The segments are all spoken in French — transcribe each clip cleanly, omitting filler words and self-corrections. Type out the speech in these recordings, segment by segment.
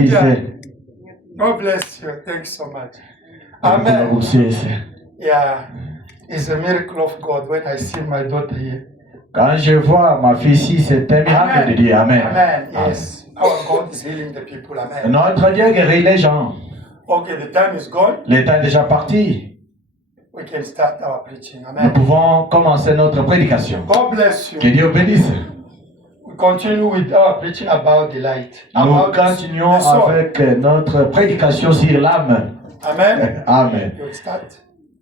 usise. God bless you. Thanks so much. Mungu Amen. usise. Yeah, it's a miracle of God when I see my daughter here. Quand je vois ma fille ici, c'est un miracle de Dieu. Amen. Amen. Yes. Our God is healing the people. Amen. Notre Dieu guérit les gens. Okay, the time is gone. Le temps est déjà parti. We can start our preaching. Nous Amen. pouvons commencer notre prédication. God bless Que you. Dieu bénisse. We continue with our preaching about the light. Nous About continuons the soul. avec notre prédication sur l'âme. Amen. Amen. You start.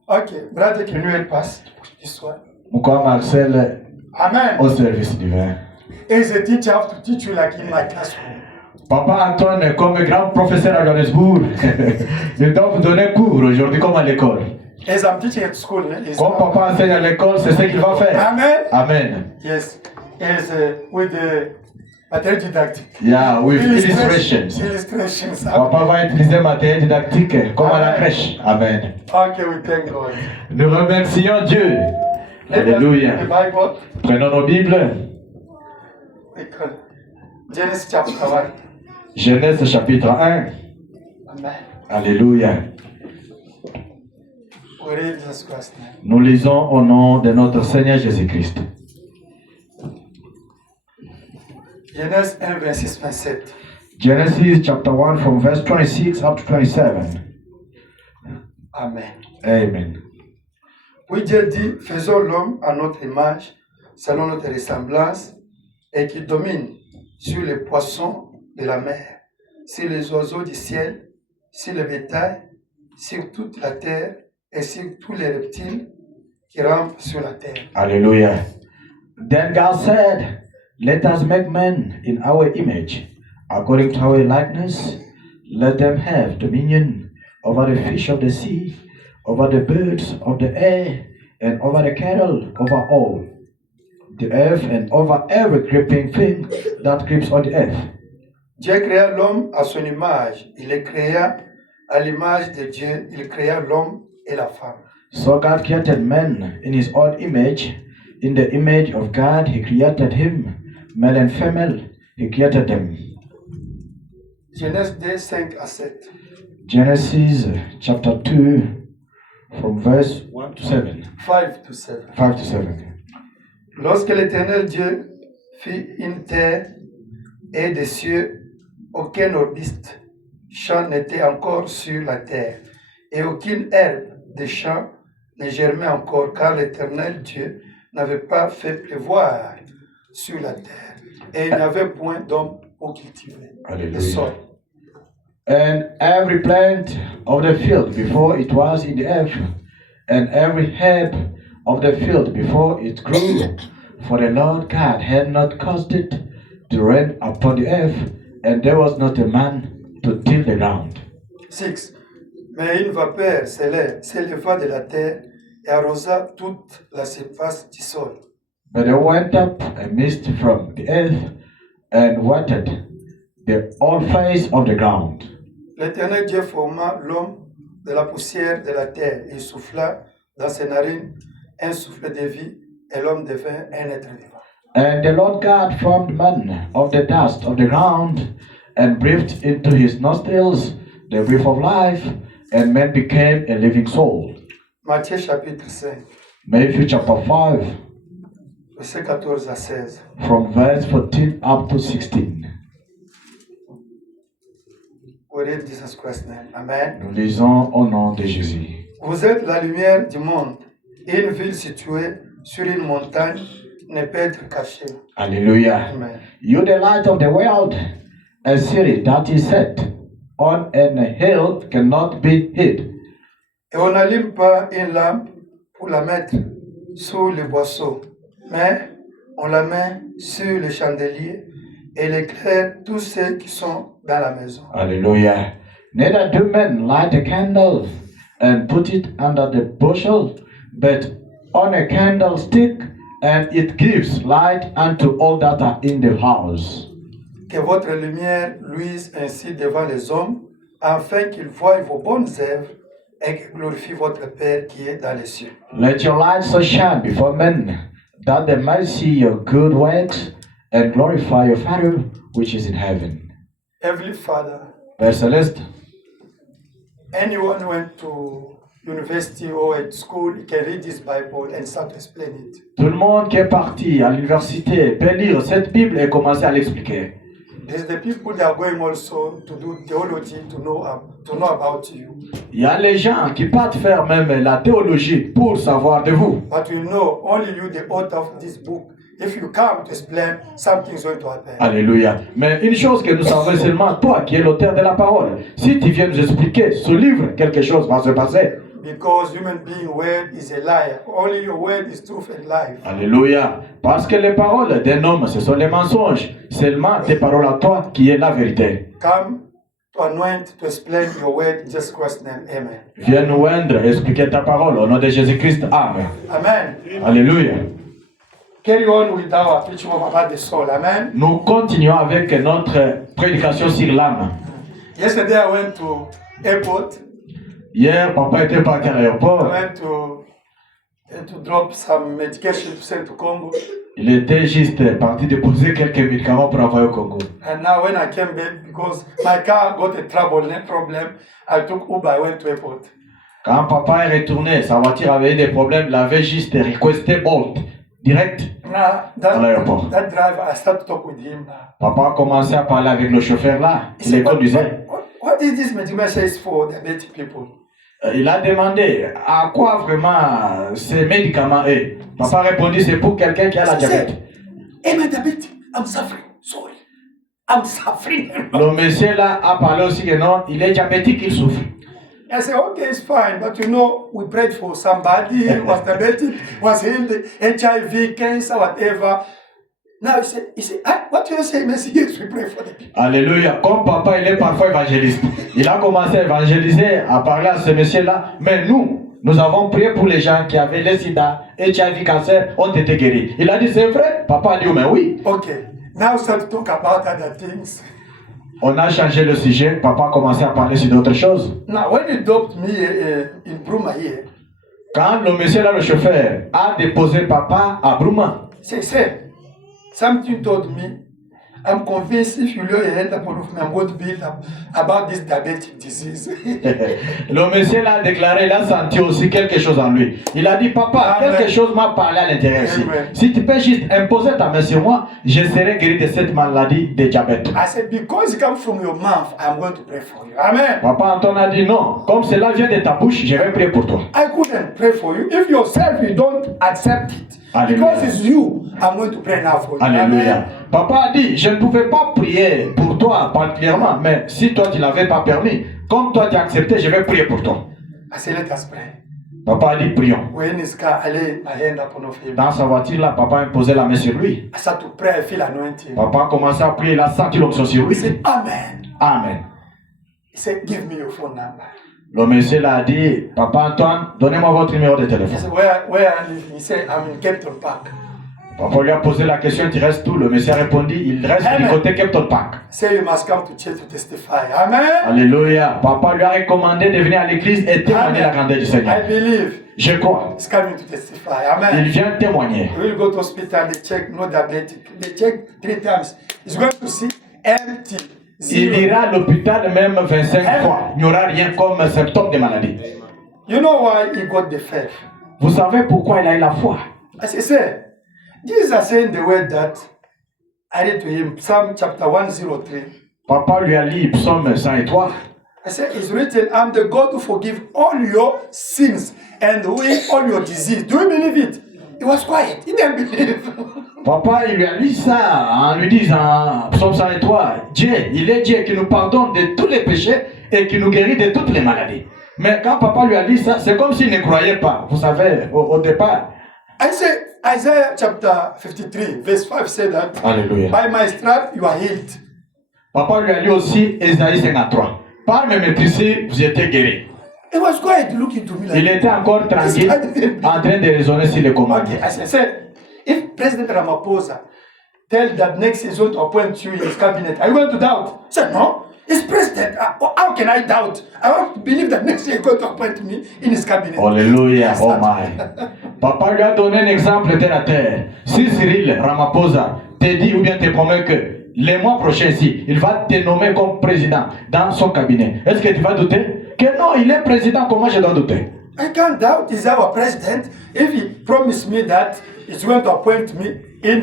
Okay, brother, can you help us to push this one? Pourquoi Marcel Amen. au service divin? As a teacher, I have to teach you like in my classroom. Papa Antoine, comme grand professeur à Johannesburg, il doit vous donner cours aujourd'hui comme à l'école. As I'm teaching at school, is Comme papa enseigne à l'école, c'est ce qu'il va faire. Amen. Amen. Yes. As with the material didactic. Yeah, with illustrations. Illustrations. Papa va utiliser matériel didactique comme à la crèche. Amen. Okay, we thank God. Nous remercions Dieu. Let us read Alléluia. the Bible. Prenons nos Bibles. Genesis chapter 1. Genèse chapitre 1. Amen. Alléluia. We read Jesus Christ. Nous lisons au nom de notre Seigneur Jésus-Christ. Genèse 1, 26, 27. Genesis chapter 1 from verse 26 up to 27. Amen. Amen. Oui, Dieu dit, faisons l'homme à notre image, selon notre ressemblance, et qui domine sur les poissons de la mer, sur les oiseaux du ciel, sur le bétail, sur toute la terre, et sur tous les reptiles qui rampent sur la terre. Hallelujah. Then God said, let us make man in our image, according to our likeness. Let them have dominion over the fish of the sea, over the birds of the air, and over the cattle, over all the earth, and over every creeping thing that creeps on the earth. Dieu créa l'homme à son image. Il les créa à l'image de Dieu. Il créa l'homme et la femme. So God created man in his own image. In the image of God, he created him. Male and female, he created them. Genèse 2, 5 à 7. Genesis chapter 2, from verse 1 to 7. 5 to 7. 5 to 7. Lorsque l'Éternel Dieu fit une terre et des cieux, aucun arbuste champ n'était encore sur la terre, et aucune herbe des champs ne germait encore, car l'Éternel Dieu n'avait pas fait pleuvoir sur la terre, et il n'y avait point d'homme pour cultiver le sol. And every plant of the field before it was in the earth, and every herb of the field before it grew, for the Lord God had not caused it to rain upon the earth, and there was not a man to till the ground. 6. Mais une vapeur s'éleva de la terre et arrosa toute la surface du sol. But there went up a mist from the earth and watered the whole face of the ground. L'Éternel Dieu forma l'homme de la poussière de la terre. Il souffla dans ses narines un souffle de vie, et l'homme devint un être vivant. And the Lord God formed man of the dust of the ground and breathed into his nostrils the breath of life, and man became a living soul. Matthieu chapitre 5, Matthew chapter 5, verset 14 à 16. from verse 14 up to 16. We read Jesus Christ's name. Amen. Nous lisons au nom de Jésus. Vous êtes la lumière du monde. Une ville située sur une montagne ne peut être cachée. Alléluia. Amen. You the light of the world, a city that is set on an hill cannot be hid. Et on n'allume pas une lampe pour la mettre sous le boisseau, mais on la met sur le chandelier et elle éclaire tous ceux qui sont dans la maison. Hallelujah. Neither do men light a candle and put it under the bushel, but on a candlestick, and it gives light unto all that are in the house. Que votre lumière luise ainsi devant les hommes, afin qu'ils voient vos bonnes œuvres et qu'ils glorifient votre Père qui est dans les cieux. Let your light so shine before men, that they might see your good works and glorify your Father which is in heaven. Heavenly Father, Père Céleste, anyone who went to university or at school, he can read this Bible and start to explain it. tout le monde qui est parti à l'université peut lire cette Bible et commencer à l'expliquer. There's the people that are going also to do theology to know about you. Il y a les gens qui partent faire même la théologie pour savoir de vous. But we know only you, the author of this book. If you come to explain, something's going to happen. Alléluia. Mais une chose que nous savons seulement, toi qui es l'auteur de la parole, si tu viens nous expliquer ce livre, quelque chose va se passer. Because human being word is a liar. Only your word is truth and life. Alléluia. Parce que les paroles d'un homme, ce sont les mensonges. Seulement tes paroles à toi qui est la vérité. Come to anoint, to explain your word in Jesus Christ's name. Amen. Viens nous oindre et expliquer ta parole au nom de Jésus-Christ. Amen. Amen. Alléluia. Carry on with our preaching about the soul. Amen. Nous continuons avec notre prédication sur l'âme. Yesterday I went to airport. Hier, papa était parti à I l'aéroport. went to drop some medication to send to Congo. Il était juste parti déposer quelques médicaments pour envoyer au Congo. And now when I came back, because my car got a problem, I took Uber, I went to airport. Quand papa est retourné, sa voiture avait eu des problèmes, il avait juste requesté Bolt, direct. Now À l'aéroport. that driver, I started to talk with him now. Papa a commencé à parler avec le chauffeur là, He il said, les conduisait. what is this medication for diabetic people? Il a demandé à quoi vraiment ces médicaments est. Papa a répondu, c'est pour quelqu'un qui a la He diabète. said, hey, my diabetic, I'm suffering. Sorry. I'm suffering. Le monsieur là a parlé aussi que non, il est diabétique, il souffre. I said, okay, it's fine, but you know, we prayed for somebody who was diabetic, was healed, HIV, cancer, whatever. Now he said, what do you say, Messi? Yes, we pray for the people. Alléluia. Comme papa, il est parfois évangéliste. Il a commencé à évangéliser, à parler à ce monsieur-là. Mais nous avons prié pour les gens qui avaient le sida, HIV, cancer, ont été guéris. Il a dit, c'est vrai? Papa a dit, mais oui. Okay, now start to talk about other things. On a changé le sujet. Papa a commencé à parler sur d'autres choses. Now, when he dropped me in Bruma here, Quand le monsieur là, le chauffeur, a déposé papa à Brouma, say, something told me, I'm convinced if you lay your hand upon me, I'm going to build up about this diabetic disease. le monsieur là a déclaré, il a senti aussi quelque chose en lui. Il a dit, papa, Amen. quelque chose m'a parlé à l'intérieur ici. Amen. Si tu peux juste imposer ta main sur moi, je serai guéri de cette maladie de diabète. I said, because it comes from your mouth, I'm going to pray for you. Amen. Papa Anton a dit non, comme cela vient de ta bouche, je vais prier pour toi. I couldn't pray for you if yourself you don't accept it. Alléluia. Because it's you, I'm going to pray now for you. Alléluia. Amen. Papa a dit, je ne pouvais pas prier pour toi particulièrement, mais si toi tu l'avais pas permis, comme toi tu as accepté, je vais prier pour toi. I said, let us pray. Papa a dit, prions. When his car, I lay my hand upon him. Dans sa voiture là, papa a imposé la main sur lui. I started to pray, I feel anointing. Papa a commencé à prier, il a senti l'onction sur He lui. said, Amen. Amen. He said, give me your phone number. Le monsieur là a dit, Papa Antoine, donnez-moi votre numéro de I téléphone. said, where I live? He said, I'm in Captain Park. Papa lui a posé la question, tu restes où? Le monsieur a répondu, il reste du Amen. côté Captain Park. He said, you must come to church to testify. Amen. Alléluia. Papa lui a recommandé de venir à l'église et témoigner la grandeur du Seigneur. I believe Je crois. he's coming to testify. Il Amen. vient témoigner. We'll go to hospital, they check, no diabetic. They check 3 times. He's going to see empty. Il Zero. ira à l'hôpital même 25 fois. Il n'y aura rien comme symptôme de maladie. You know why he got the faith? Vous savez pourquoi il a eu la foi? As I said, Jesus saying the word that I read to him, Psalm chapter 103. Papa lui a lu Psaume 103. I said, it's written, I'm the God who forgive all your sins and who heal all your disease. Do you believe it? He was quiet. He didn't believe. Papa, il lui a lu ça en lui disant, Psaume 103, Dieu, il est Dieu qui nous pardonne de tous les péchés et qui nous guérit de toutes les maladies. Mais quand papa lui a dit ça, c'est comme s'il ne croyait pas. Vous savez, au départ. I said, Isaiah chapter 53, verse 5 said that, Alléluia. by my stripes you are healed. Papa lui a lu aussi Ésaïe 53. Par mes maîtrisés, vous étiez guéris. He was quiet looking to me like Il était encore tranquille, en train de raisonner sur les commandes. okay, as I said, if President Ramaphosa tell that next season to appoint you in his cabinet, are you going to doubt? I said, no. He's president. How can I doubt? I want to believe that next year he's going to appoint me in his cabinet. Alléluia, oh my. Papa lui a donné un exemple terre à terre. Si Cyril Ramaphosa te dit ou bien te promet que les mois prochains ici, il va te nommer comme président dans son cabinet. Est-ce que tu vas douter? Que non, il est président, comment je dois douter? I can't doubt he's our president if he promised me that he's going to appoint me in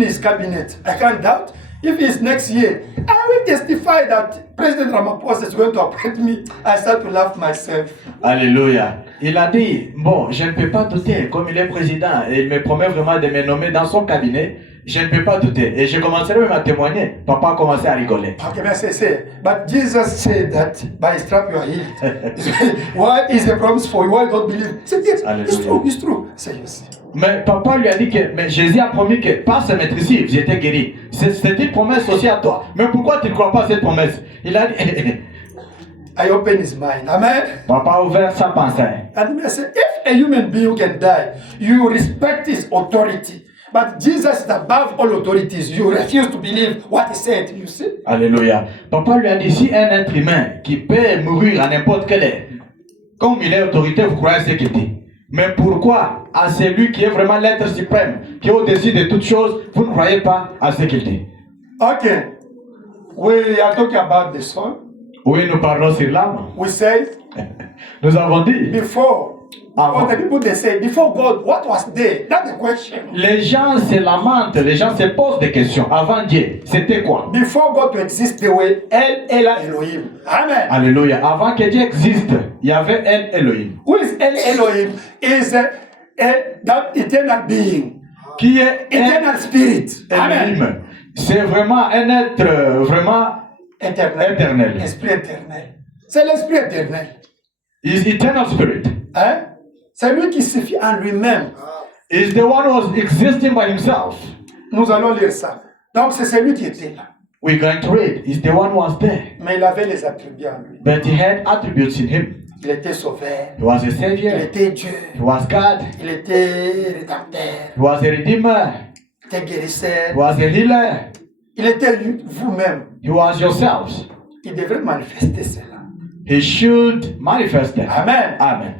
his cabinet. I can't doubt if it's next year. I will testify that President Ramaphosa is going to appoint me. I start to laugh myself. Alléluia. Il a dit, bon, je ne peux pas douter, comme il est président, et il me promet vraiment de me nommer dans son cabinet, je ne peux pas douter. Et je commencerai même à témoigner. Papa a commencé à rigoler. Okay, may I say, but Jesus said that by his strap you are healed. What is the promise for you? Why don't believe? He said, yes, it's true, it's true. I said, yes. Mais papa lui a dit que mais Jésus a promis que par ce maître-ci, vous étiez guéri. C'est une promesse aussi à toi. Mais pourquoi tu ne crois pas à cette promesse? Il a dit. I opened his mind. Amen. Papa a ouvert sa pensée. And I said, if a human being can die, you respect his authority. But Jesus is above all authorities. You refuse to believe what he said. You see? Alléluia. Papa lui a dit, si un être humain qui peut mourir à n'importe quelle heure, comme il est autorité, vous croyez ce qu'il dit. Mais pourquoi à celui qui est vraiment l'être suprême, qui est au-dessus de toutes choses, vous ne croyez pas à ce qu'il dit? Okay. We are talking about the soul. Oui, nous parlons sur l'âme. We say, Nous avons dit, before the people they say, before God, what was there? That's the question. les gens se lamentent, les gens se posent des questions. Avant Dieu, c'était quoi? Before God to exist, there were El Elohim. Amen. Alléluia. Avant que Dieu existe, il y avait El Elohim. Who is El Elohim? Is that eternal being, Qui est eternal spirit. Amen. Elohim? C'est vraiment un être vraiment éternel. Esprit éternel. C'est l'esprit éternel. Is eternal spirit. Hein? C'est lui qui suffit en lui-même. Is the one who was existing by himself. Nous allons lire ça. Donc c'est celui qui était là. We're going to read. Is the one who was there. Mais il avait les attributs en lui. But he had attributes in him. Il était sauveur. He was a Il savior. était Dieu. He was God. Il était rédempteur. He was a redeemer. Il était guérisseur. He was a healer. Il était vous-même. He was yourselves. Il devrait manifester cela. He should manifest that. Amen. Amen.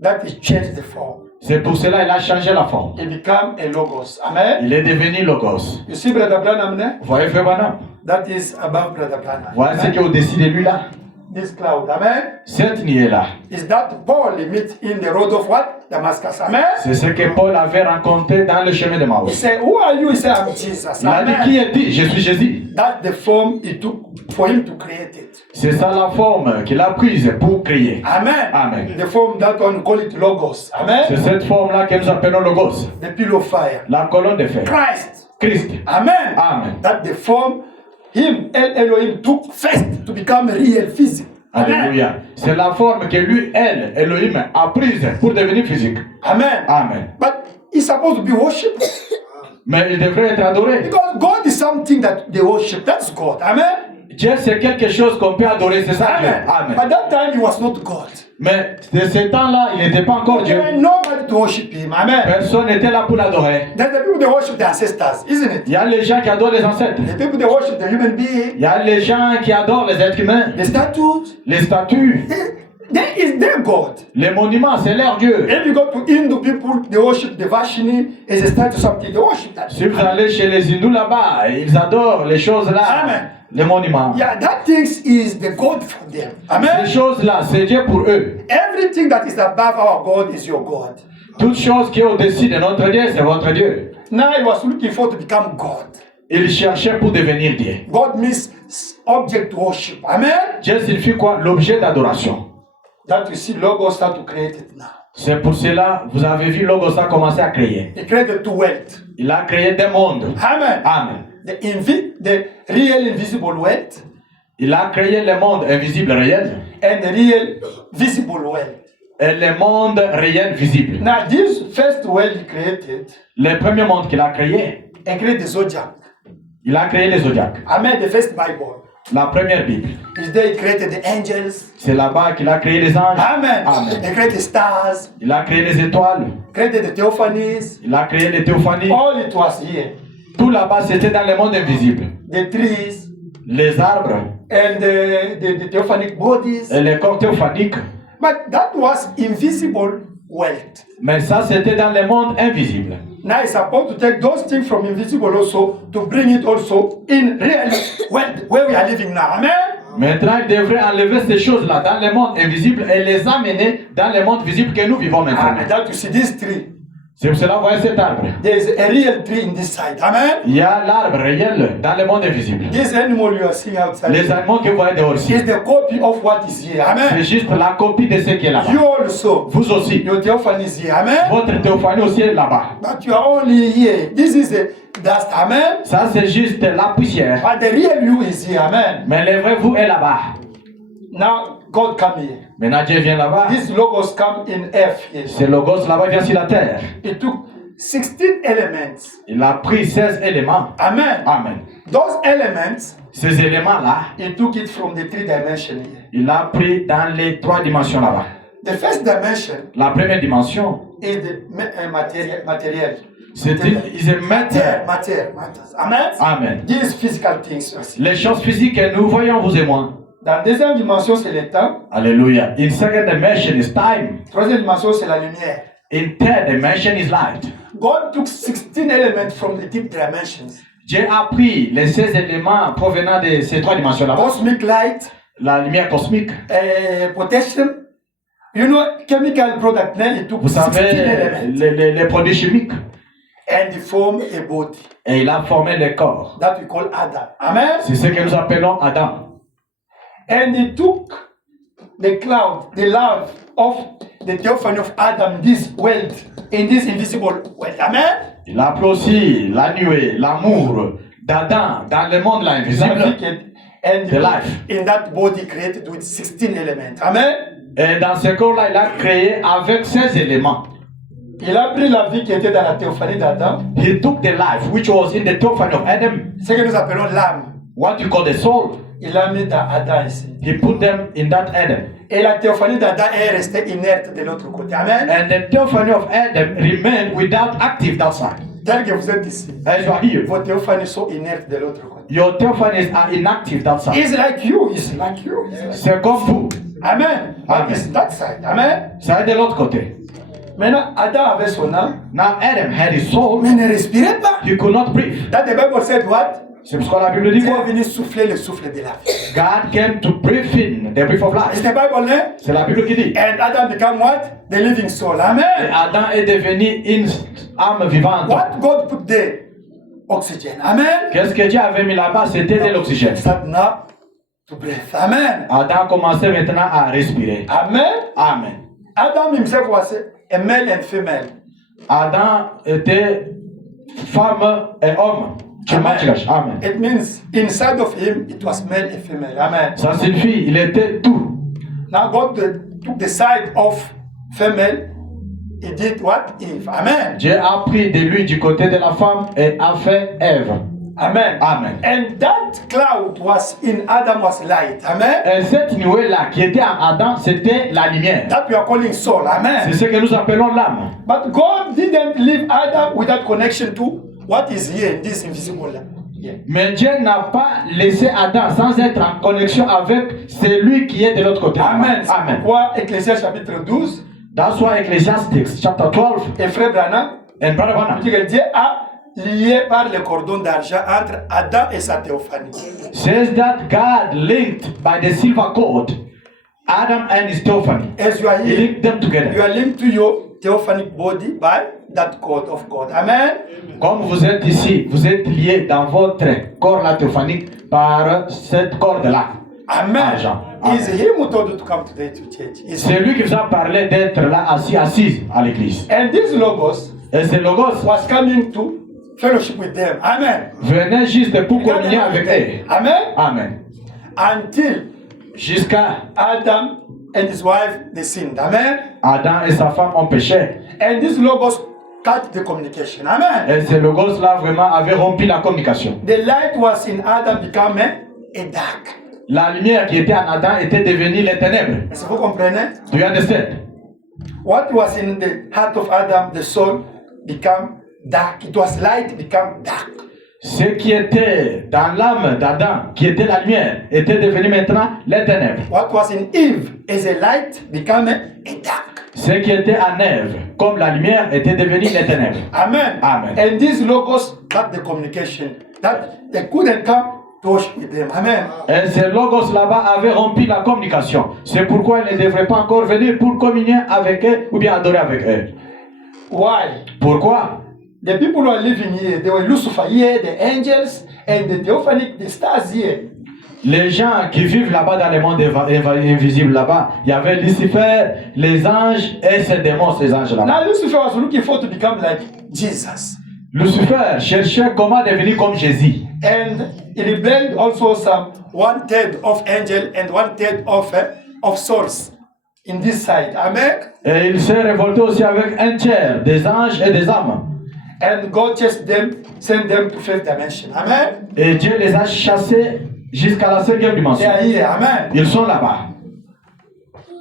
That he changed the form. C'est pour cela qu'il a changé la forme. He became a logos. Amen. Il est devenu Logos. You see Brother Branham there? Vous voyez Frère Branham? That is above Brother Branham. Voyez ce qui est au-dessus de lui là? This cloud. Amen. Cette nuée là. Is that Paul he met in the road of what? Damascus. Amen. C'est ce que Paul avait rencontré dans le chemin de He Maus. said, who are you? He said, I'm Jesus. Il a dit, qui es-tu? Je suis Jésus. That's the form he took for him to create it. C'est ça la forme qu'il a prise pour créer. Amen. Amen. The form that one call it logos. Amen. C'est cette forme-là que nous appelons Logos. The pillar of fire. La colonne de fer. Christ. Christ. Amen. Amen. That the form him, El Elohim, took first to become real physical. Alléluia. C'est la forme que lui, elle, Elohim, a prise pour devenir physique. Amen. Amen. But he's supposed to be worshipped. Mais il devrait être adoré. Because God is something that they worship. That's God. Amen. Dieu, c'est quelque chose qu'on peut adorer, c'est ça Dieu. Amen. Amen. At that time, he was not God. Mais de ce temps-là, il n'était pas encore There Dieu. were nobody to worship him. Amen. Personne n'était là pour l'adorer. There's the people that worship their ancestors, isn't it? Il y a les gens qui adorent les ancêtres. The people that worship the human being, Il y a les gens qui adorent les êtres humains. the statues. Les statues, There is their God. les monuments, c'est leur Dieu. If you go to Hindu people, they worship the Vashini as a statue, something. They worship that. Si vous allez chez les hindous là-bas, ils adorent les choses là. Amen. Les monuments. Yeah, that things is the God for them. Ces Amen. choses-là, c'est Dieu pour eux. Everything that is above our God is your God. Toute chose qui est au-dessus de notre Dieu, c'est votre Dieu. Now he was looking for to become God. Il cherchait pour devenir Dieu. God means object to worship. Amen. Dieu signifie quoi? L'objet d'adoration. That you see Logos start to create it now. C'est pour cela, vous avez vu Logos a commencé à créer. He created two wealth. Il a créé des mondes. Amen. Amen. The real invisible wealth Il a créé les mondes invisibles réels and the real visible wealth. et les mondes réels visibles. Now this first wealth he created, Le premier monde qu'il a créé, he created the zodiac. il a créé les zodiacs. Amen. The first Bible. La première Bible. Is there he created the angels. C'est là-bas qu'il a créé les anges. Amen. Amen. He created the stars. Il a créé les étoiles. Created the theophanies. Il a créé les théophanies. All it was here. Tout là-bas, c'était dans le monde invisible. The trees Les arbres and the theophanic bodies. et les corps théophaniques. But that was invisible wealth. Mais ça, c'était dans le monde invisible. Now it's supposed to take those things from invisible also to bring it also in real wealth where we are living now. Amen. Maintenant, il devrait enlever ces choses-là dans le monde invisible et les amener dans le monde visible que nous vivons maintenant. And that you see this tree. C'est pour cela que vous voyez cet arbre. There is a real tree in this side. Amen. Il y a l'arbre réel dans le monde invisible. This animal you are seeing outside. Les animaux que vous voyez dehors ici, Is the copy of what is here. Amen. c'est juste la copie de ce qui est là-bas. You also. Vous aussi. Your theophany is here. Amen. Votre théophanie aussi est là-bas. But you are only here. This is the dust. Amen. Ça, c'est juste la poussière. But the real you is here. Amen. Mais le vrai vous est là-bas. Now God come here. Maintenant, Dieu vient là-bas. These logos come in earth here. Ce logos là-bas vient sur la terre. It took 16 elements. Il a pris 16 éléments. Amen. Amen. Those elements, Ces éléments-là, he took it from the 3 dimensions here. il a pris dans les 3 dimensions là-bas. The first dimension La première dimension, is the material. c'est Matter. Amen. Amen. These physical things. you see. Les choses physiques que nous voyons, vous et moi. Dans la deuxième dimension, c'est le temps. Alléluia. In second dimension is time. Troisième dimension, c'est la lumière. In third dimension is light. God took 16 elements from the deep dimensions. Dieu a pris les 16 éléments provenant de ces 3 dimensions là-bas. Cosmic light, La lumière cosmique. potassium, you know, chemical product. Then he took Vous 16 savez, elements les produits chimiques. and he formed a body Et il a formé le corps. that we call Adam. Amen. C'est ce que nous appelons Adam. And he took the cloud, the love of the theophany of Adam, this world, in this invisible world. Amen. Il a pris aussi la nuée, l'amour d'Adam dans le monde là invisible. And The life. in that body created with 16 elements. Amen. Et dans ce corps-là, il a créé avec 16 éléments. Il a pris la vie qui était dans la théophanie d'Adam, He took the life which was in the theophany of Adam, ce que nous appelons l'âme. what you call the soul. Il l'a mis dans Adam ici. He put them in that Adam. Et la théophanie d'Adam est restée inerte de l'autre côté. Amen. And the theophany of Adam remained without active that side. Tel que vous êtes ici, As you are here, vos théophanies sont inertes de l'autre côté. your theophanies are inactive that side. It's like you. It's like you. C'est comme vous. Amen. But Amen. it's that side. Amen. Ça est de l'autre côté. Maintenant, Adam avait son âme, Now Adam had his soul. mais il ne respirait pas. He could not breathe. That the Bible said what? C'est ce que la Bible dit. Dieu est venu souffler le souffle de la vie. God came to breathe in the breath of It's life. the Bible, eh? C'est la Bible qui dit. And Adam became what? The living soul. Et Amen. Adam est devenu une âme vivante. What God put there? Oxygen. Amen. Qu'est-ce que Dieu avait mis là-bas? C'était de l'oxygène. Start now to breathe. Amen. Adam commençait maintenant à respirer. Amen. Amen. Adam himself was a male and female. Adam était femme et homme. Amen. It means inside of him it was male and female. Amen. Ça signifie il était tout. Now God took the side of female. He did what? Eve. Amen. Dieu a pris de lui du côté de la femme et a fait Ève. Amen. Amen. And that cloud was in Adam was light. Amen. Et cette nuée-là qui était en Adam, c'était la lumière. That we are calling soul. C'est Amen. ce que nous appelons l'âme. But God didn't leave Adam without connection to what is here in this invisible land. Yeah. Mais Dieu n'a pas laissé Adam sans être en connexion avec celui qui est de l'autre côté. Amen. Amen. Pourquoi Ecclésiaste chapitre 12 That's why Ecclesiastes chapter 12 et Frère Branham and Brother Branham dit que Dieu a lié par le cordon d'argent entre Adam et sa théophanie. says that God linked by the silver cord Adam and his theophany. As you are He here, linked them you together. are linked to your theophanic body by that cord of God. Amen. Comme vous êtes ici, vous êtes liés dans votre corps là théophanique par cette corde-là. Amen. Argent. Amen. It's him who told you to come today to church. It's C'est lui qui vous a parlé d'être là assis à l'église. And this logos Et ce logos was coming to fellowship with them. Amen. venait juste pour communier avec eux. Amen. Amen. Until Jusqu'à Adam and his wife they sinned. Amen. Adam et sa femme ont péché. And this logos cut the communication. Amen. Et ce logos-là vraiment avait rompu la communication. The light was in Adam become a dark. La lumière qui était en Adam était devenue les ténèbres. Est-ce que vous comprenez? Do you understand? What was in the heart of Adam, the soul, become dark. It was light, become dark. Ce qui était dans l'âme d'Adam, qui était la lumière, était devenu maintenant les ténèbres. What was in Eve as a light become a dark. Ce qui était en Ève, comme la lumière, était devenu les ténèbres. Amen. Amen. And these logos got the communication that they couldn't come to worship with them. Amen. Et ces logos là-bas avaient rempli la communication. C'est pourquoi ils ne devraient pas encore venir pour communier avec eux ou bien adorer avec eux. Why? Pourquoi? The people who are living here, they were Lucifer here, the angels, and the theophanic, the stars here. Les gens qui vivent là-bas dans le monde invisible là-bas, il y avait Lucifer, les anges et ces démons, ces anges là-bas. Now Lucifer was looking for to become like Jesus. Lucifer cherchait comment devenir comme Jésus. And he rebelled also some 1/3 of angel and 1/3 of souls in this side. Amen. Et il s'est révolté aussi avec un tiers des anges et des âmes. And God chased them, sent them to fifth dimension. Amen. Et Dieu les a chassés jusqu'à la 5e They dimension. are here. Amen. Ils sont là-bas.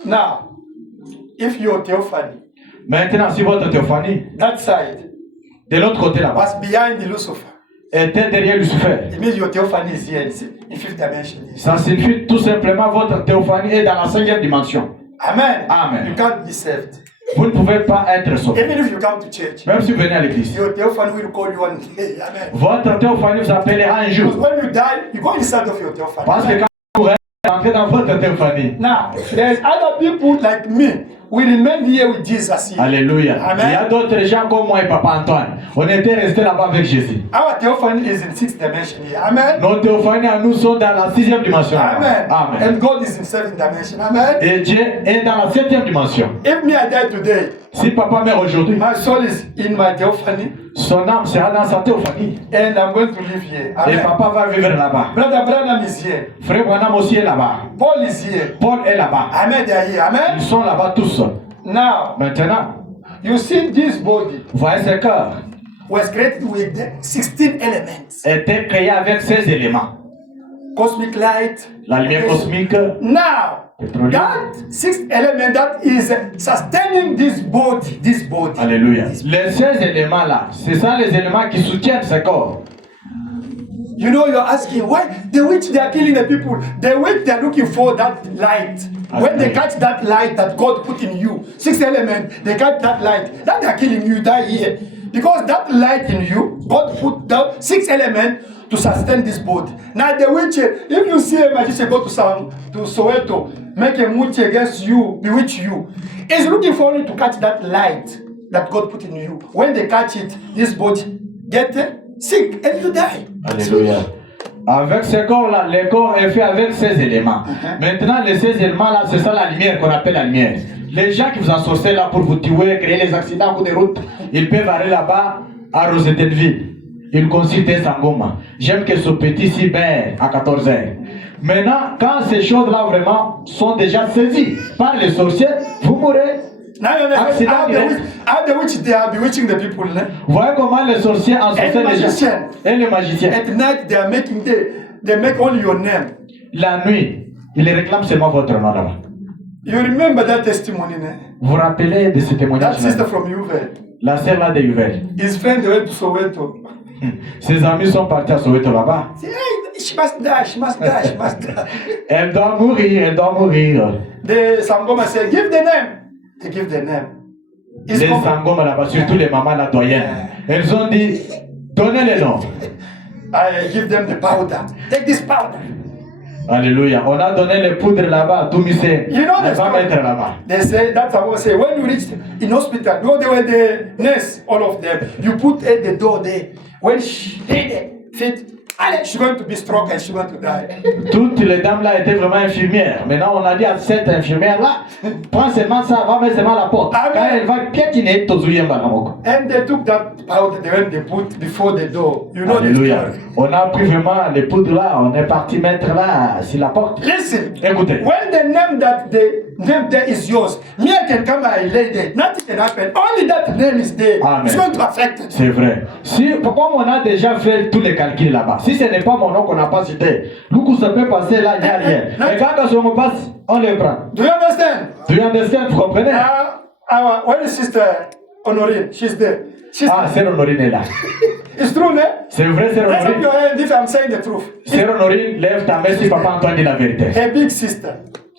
Now, if your theophany, Maintenant, si votre théophanie, that side, de l'autre côté là-bas, was behind the Lucifer, était derrière Lucifer, it means your theophany is here in fifth dimension. ça signifie tout simplement votre théophanie est dans la 5e dimension. Amen. Amen. You can't be saved. Vous ne pouvez pas être sauvé. Even if you come to church, Même si vous venez à l'église. your theophany will call you one day. Amen. Votre théophanie vous appellera un Because jour. when you die, you go inside of your theophany. Parce que quand vous rentrez dans votre théophanie. Now, there's other people like me. We remain here with Jesus here. Alléluia. Amen. Il y a d'autres gens comme moi et Papa Antoine. On était restés là-bas avec Jésus. Our theophany is in sixth dimension here. Amen. Nos théophanies à nous sont dans la 6e dimension. Amen. Amen. And God is in seventh dimension. Amen. Et Dieu est dans la 7e dimension. If me I die today, Si Papa meurt aujourd'hui, my soul is in my theophany, son âme sera dans sa théophanie. and I'm going to live here. Et Amen. Papa va vivre là-bas. Brother Branham is here. Frère Branham aussi est là-bas. Paul is here. Paul est là-bas. Amen. They are here. Ils Amen. sont là-bas tous. Now, Maintenant, you see this body voyez ce cœur was created with 16 elements. était créé avec 16 éléments. Cosmic light. La lumière cosmique, Now, pétrolier. that sixth element that is sustaining this body. Alléluia. Les 16 éléments là, c'est ça les éléments qui soutiennent ce corps. You know, you're asking why the witch they are killing the people. The witch they are looking for that light. When they catch that light that God put in you, sixth element, they catch that light. That they are killing you, die here. Because that light in you, God put that sixth element to sustain this body. Now the witch, if you see a magician go to Soweto, make a witch against you, bewitch you, is looking for you to catch that light that God put in you. When they catch it, this body get sick and you die. Alléluia. Avec ce corps-là, le corps est fait avec 16 éléments. Maintenant, les 16 éléments-là, c'est ça la lumière qu'on appelle la lumière. Les gens qui vous assoient là pour vous tuer, créer les accidents en cours de route, ils peuvent aller là-bas à Rosettenville. Ils consultent un sangoma. J'aime que ce petit cyber à 14 heures. Maintenant, quand ces choses-là vraiment sont déjà saisies par les sorciers, vous mourrez. Now you understand how the witch they are bewitching the people. Vous voyez comment les sorciers ensorcellent les gens. Et les magiciens. At night they are making they make only your name. La nuit, ils réclament seulement votre nom là-bas. You remember that testimony, ne? Vous vous rappelez de ce That témoignage? sister from Uvel. La sœur là de Yuvel. His friend went to Soweto. Ses amis sont partis à Soweto là-bas. Say, hey, she must die, she must die, she must die. Elle doit mourir, elle doit mourir. The Sangoma said, give the name. They give the name. It's Les come- sangoma là-bas, surtout les mamans la doyennes. Elles ont dit, donnez les noms. I give them the powder. Take this powder. Alléluia. On a donné les poudres là-bas, tout misé. You know On the va story. mettre là-bas. They say that Sangoma say when you reach in hospital, you know they were the nurse, all of them. You put at the door there. When she hit the feet, she's going to be struck and she's going to die. Toutes les dames là étaient vraiment infirmières. Maintenant, on a dit à cette infirmière là, prends seulement ça, va mettre seulement la porte. Amen. Quand elle va piétiner, tozuyemba na moko. And they took that powder when they put before the door. You know the Alléluia. story. On a pris vraiment les poudres là, on est parti mettre là sur la porte. Listen, Écoutez. when the name that the name there is yours, me I can come and lay there. Nothing can happen. Only that name is there. Amen. It's going to affect it. C'est vrai. Si, comme on a déjà fait tous les calculs là-bas, si ce n'est pas mon nom qu'on n'a pas cité, nous ça peut passer là, il n'y a rien. Mais quand ça me passe, on les prend. Do you understand? Do you understand? Vous comprenez? Our when sister Honorine, she's there. She's Ah, Sœur Honorine est là. It's true, ne? C'est vrai, Sœur Raise up Honorine. your hand if I'm saying the truth. Sœur Honorine, lève ta main si Papa Antoine dit la vérité. Her big sister.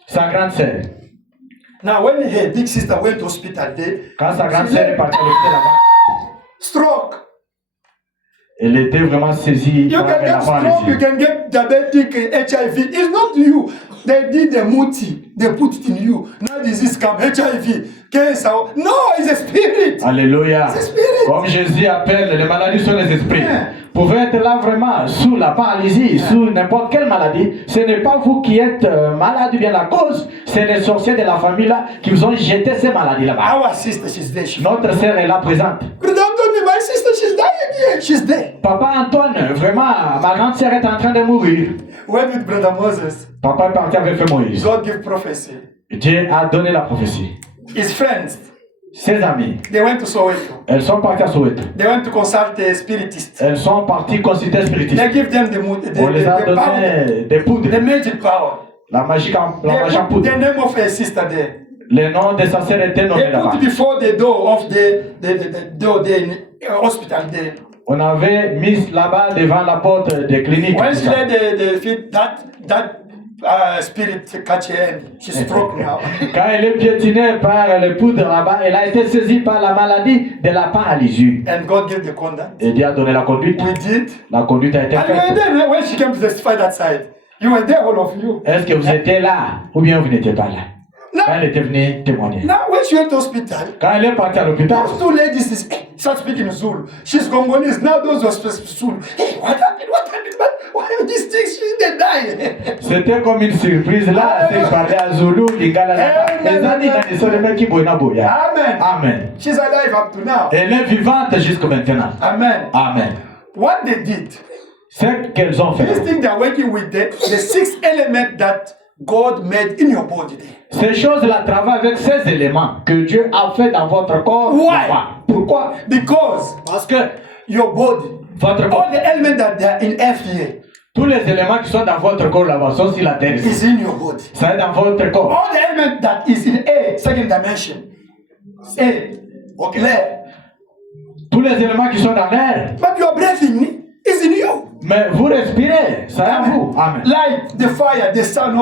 Sa grande sœur. Now, when her big sister went to hospital, Quand sa grande sœur est partie à l'hôpital là-bas, stroke. elle était vraiment saisie You par can la get stroke, you can get diabetic, HIV. It's not you. They did the muti, they put it in you. Now disease come, HIV, cancer. No, it's a spirit. Alléluia. C'est spirit. Comme Jésus appelle, les maladies sont les esprits. Yeah. Vous pouvez être là vraiment sous la paralysie, sous n'importe quelle maladie. Ce n'est pas vous qui êtes malade ou bien la cause, c'est les sorciers de la famille là qui vous ont jeté ces maladies là-bas. Our sister, she's there. Notre sœur est là présente. Brother Anthony, my sister, she's dying here. She's there. Papa Antoine, vraiment, ma grande sœur est en train de mourir. Went with Brother Moses. Papa est parti avec Moïse. God gave prophecy. Dieu a donné la prophétie. His friends, Ses amis, they went to Soweto. elles sont parties à Soweto. They went to consult a spiritist. Elles sont parties consulter spiritiste. They give them On les a the power, donné des poudres. the magic power. La magie en They put poudre. the name of her sister there. Le nom de sa sœur était nommé They là-bas. put before the door of the door there in hospital there. On avait mis là-bas devant la porte des cliniques. When she laid the feet, that spirit catch her and she's struck now. Quand elle est piétinée par les poudres là-bas, elle a été saisie par la maladie de la paralysie. And God gave the conduct. Et Dieu a donné la conduite. We did. La conduite a été And you were faite. there when she came to testify that side. You were there, all of you. Est-ce que vous étiez là ou bien vous n'étiez pas là? Quand elle était venue témoigner. Now when she went to hospital, Quand elle est partie à l'hôpital, those two ladies start speaking Zulu. She's Congolese. Now those were speaking Zulu. Hey, what happened? What happened? But why are these things? She's dead dying. c'était comme une surprise là. Elle parlait à Zulu, Lingala. Les amis, ils sont les mecs qui boinent à boya. Amen. Amen. She's alive up to now. Elle est vivante jusqu'à maintenant. Amen. Amen. What they did, Ce qu'elles ont these fait. things they're working with the six elements that God made in your body there. Ces choses-là travaillent avec ces éléments que Dieu a fait dans votre corps. Why? là-bas. Pourquoi? Because Parce que your body, votre corps, all the elements that they are in earth here, tous les éléments qui sont dans votre corps là-bas sont sur la terre. ici. is in your body. Ça est dans votre corps. All the elements that is in A, second dimension, air. Tous les éléments qui sont dans l'air. But your breathing is in you. Mais vous respirez. Ça est en vous. Amen. Light, the fire, the sun,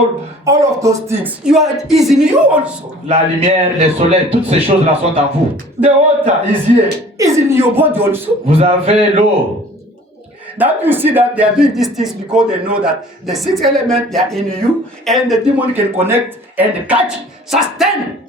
all of those things. Is in you also. La lumière, le soleil, toutes ces choses-là sont en vous. The water is here. Is in your body also. Vous avez l'eau. That you see that they are doing these things because they know that the six elements they are in you and the demon can connect and catch, sustain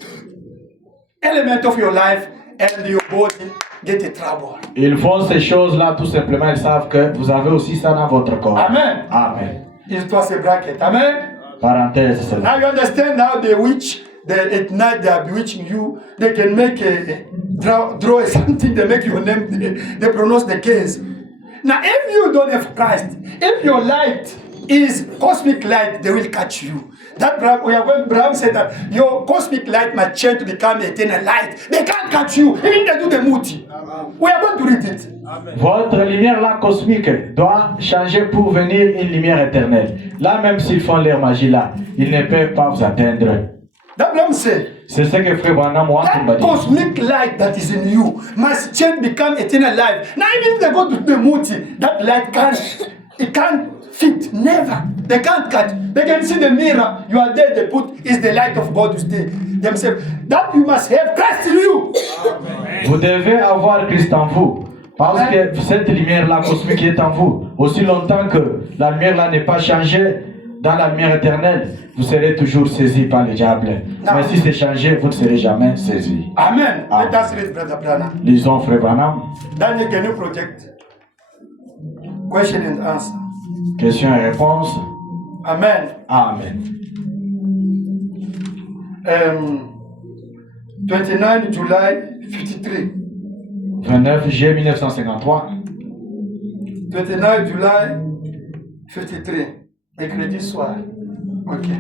element of your life and your body get in trouble. Ils font ces choses-là tout simplement. Ils savent que vous avez aussi ça dans votre corps. Amen. Amen. It was a bracket. Amen. Parenthèse, c'est là. Now you understand how the witch, at night they are bewitching you. They can make a draw something. They make your name. They pronounce the case. Now, if you don't have Christ, if your light is cosmic light, they will catch you. That Braham said that your cosmic light must change to become eternal light. They can't catch you. Even they do the muti. We are going to read it. Votre lumière là cosmique doit changer pour venir une lumière éternelle. Là même s'ils font leur magie là, ils ne peuvent pas vous atteindre. That Braham said. C'est ce que Frère Branham m'a That dit. cosmic light that is in you must change, become eternal life. Now, even if they go to the muti, that light can't fit. Never. They can't catch. They can see the mirror. You are there. They put is the light of God to stay themselves. That you must have Christ in you. Vous devez avoir Christ en vous. Parce que cette lumière là cosmique est en vous. Aussi longtemps que la lumière là n'est pas changée dans la lumière éternelle, vous serez toujours saisi par le diable. Mais si c'est changé, vous ne serez jamais saisi. Amen. Amen. Let us read Brother Branham. Lisons Frère Branham. Daniel, can you project? Question and answer. Question et réponse. Amen. Amen. 29 July 53. 29 juillet 1953. 29 July 53. Mercredi soir. Okay.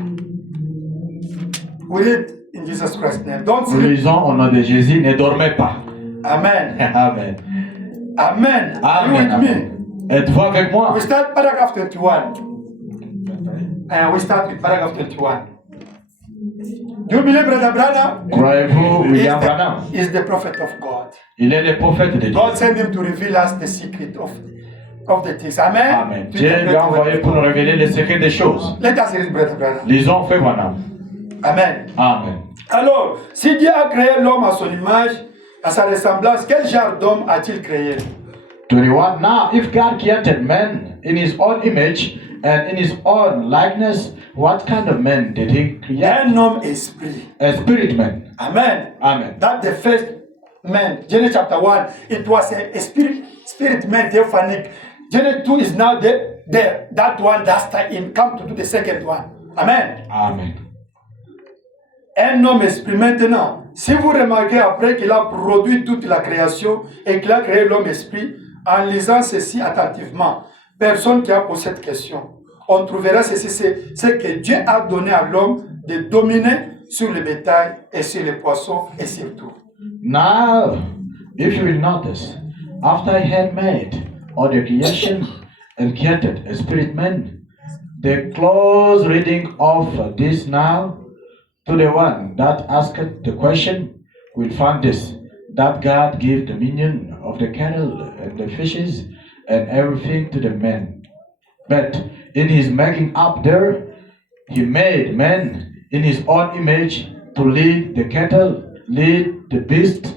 We read in Jesus Christ's name. Don't Nous sleep. lisons au nom de Jésus, ne dormez pas. Amen. Amen. Amen. Are you with Amen. me? Êtes-vous avec moi? We start paragraph 21. We start with paragraph 21. Do you believe Brother Branham Croyez-vous William Branham? is the prophet of God? Il est le prophète de Dieu. God sent him to reveal us the secret of the things. Amen. Amen. Dieu lui a envoyé pour nous révéler les secrets des choses. Let us read Brother Branham. Lisons Frère Branham. Amen. Amen. Alors, si Dieu a créé l'homme à son image, à sa ressemblance, quel genre d'homme a-t-il créé? 21. Now, if God created man in his own image and in his own likeness, what kind of man did he create? Un homme esprit. A spirit man. Amen. Amen. That's the first man. Genesis chapter 1, it was a spirit man, theophanic. Genesis 2 is now that one that's in come to do the second one. Amen. Amen. Un homme esprit. Maintenant, si vous remarquez après qu'il a produit toute la création et qu'il a créé l'homme esprit, en lisant ceci attentivement, personne qui a posé cette question, on trouvera ceci, c'est que Dieu a donné à l'homme de dominer sur le bétail et sur les poissons et sur tout. Now, if you will notice, after he had made all the creation and created a spirit man, the close reading of this now to the one that asked the question will find this, that God gave dominion of the cattle and the fishes and everything to the man. But in his making up there, he made man in his own image to lead the cattle, lead the beasts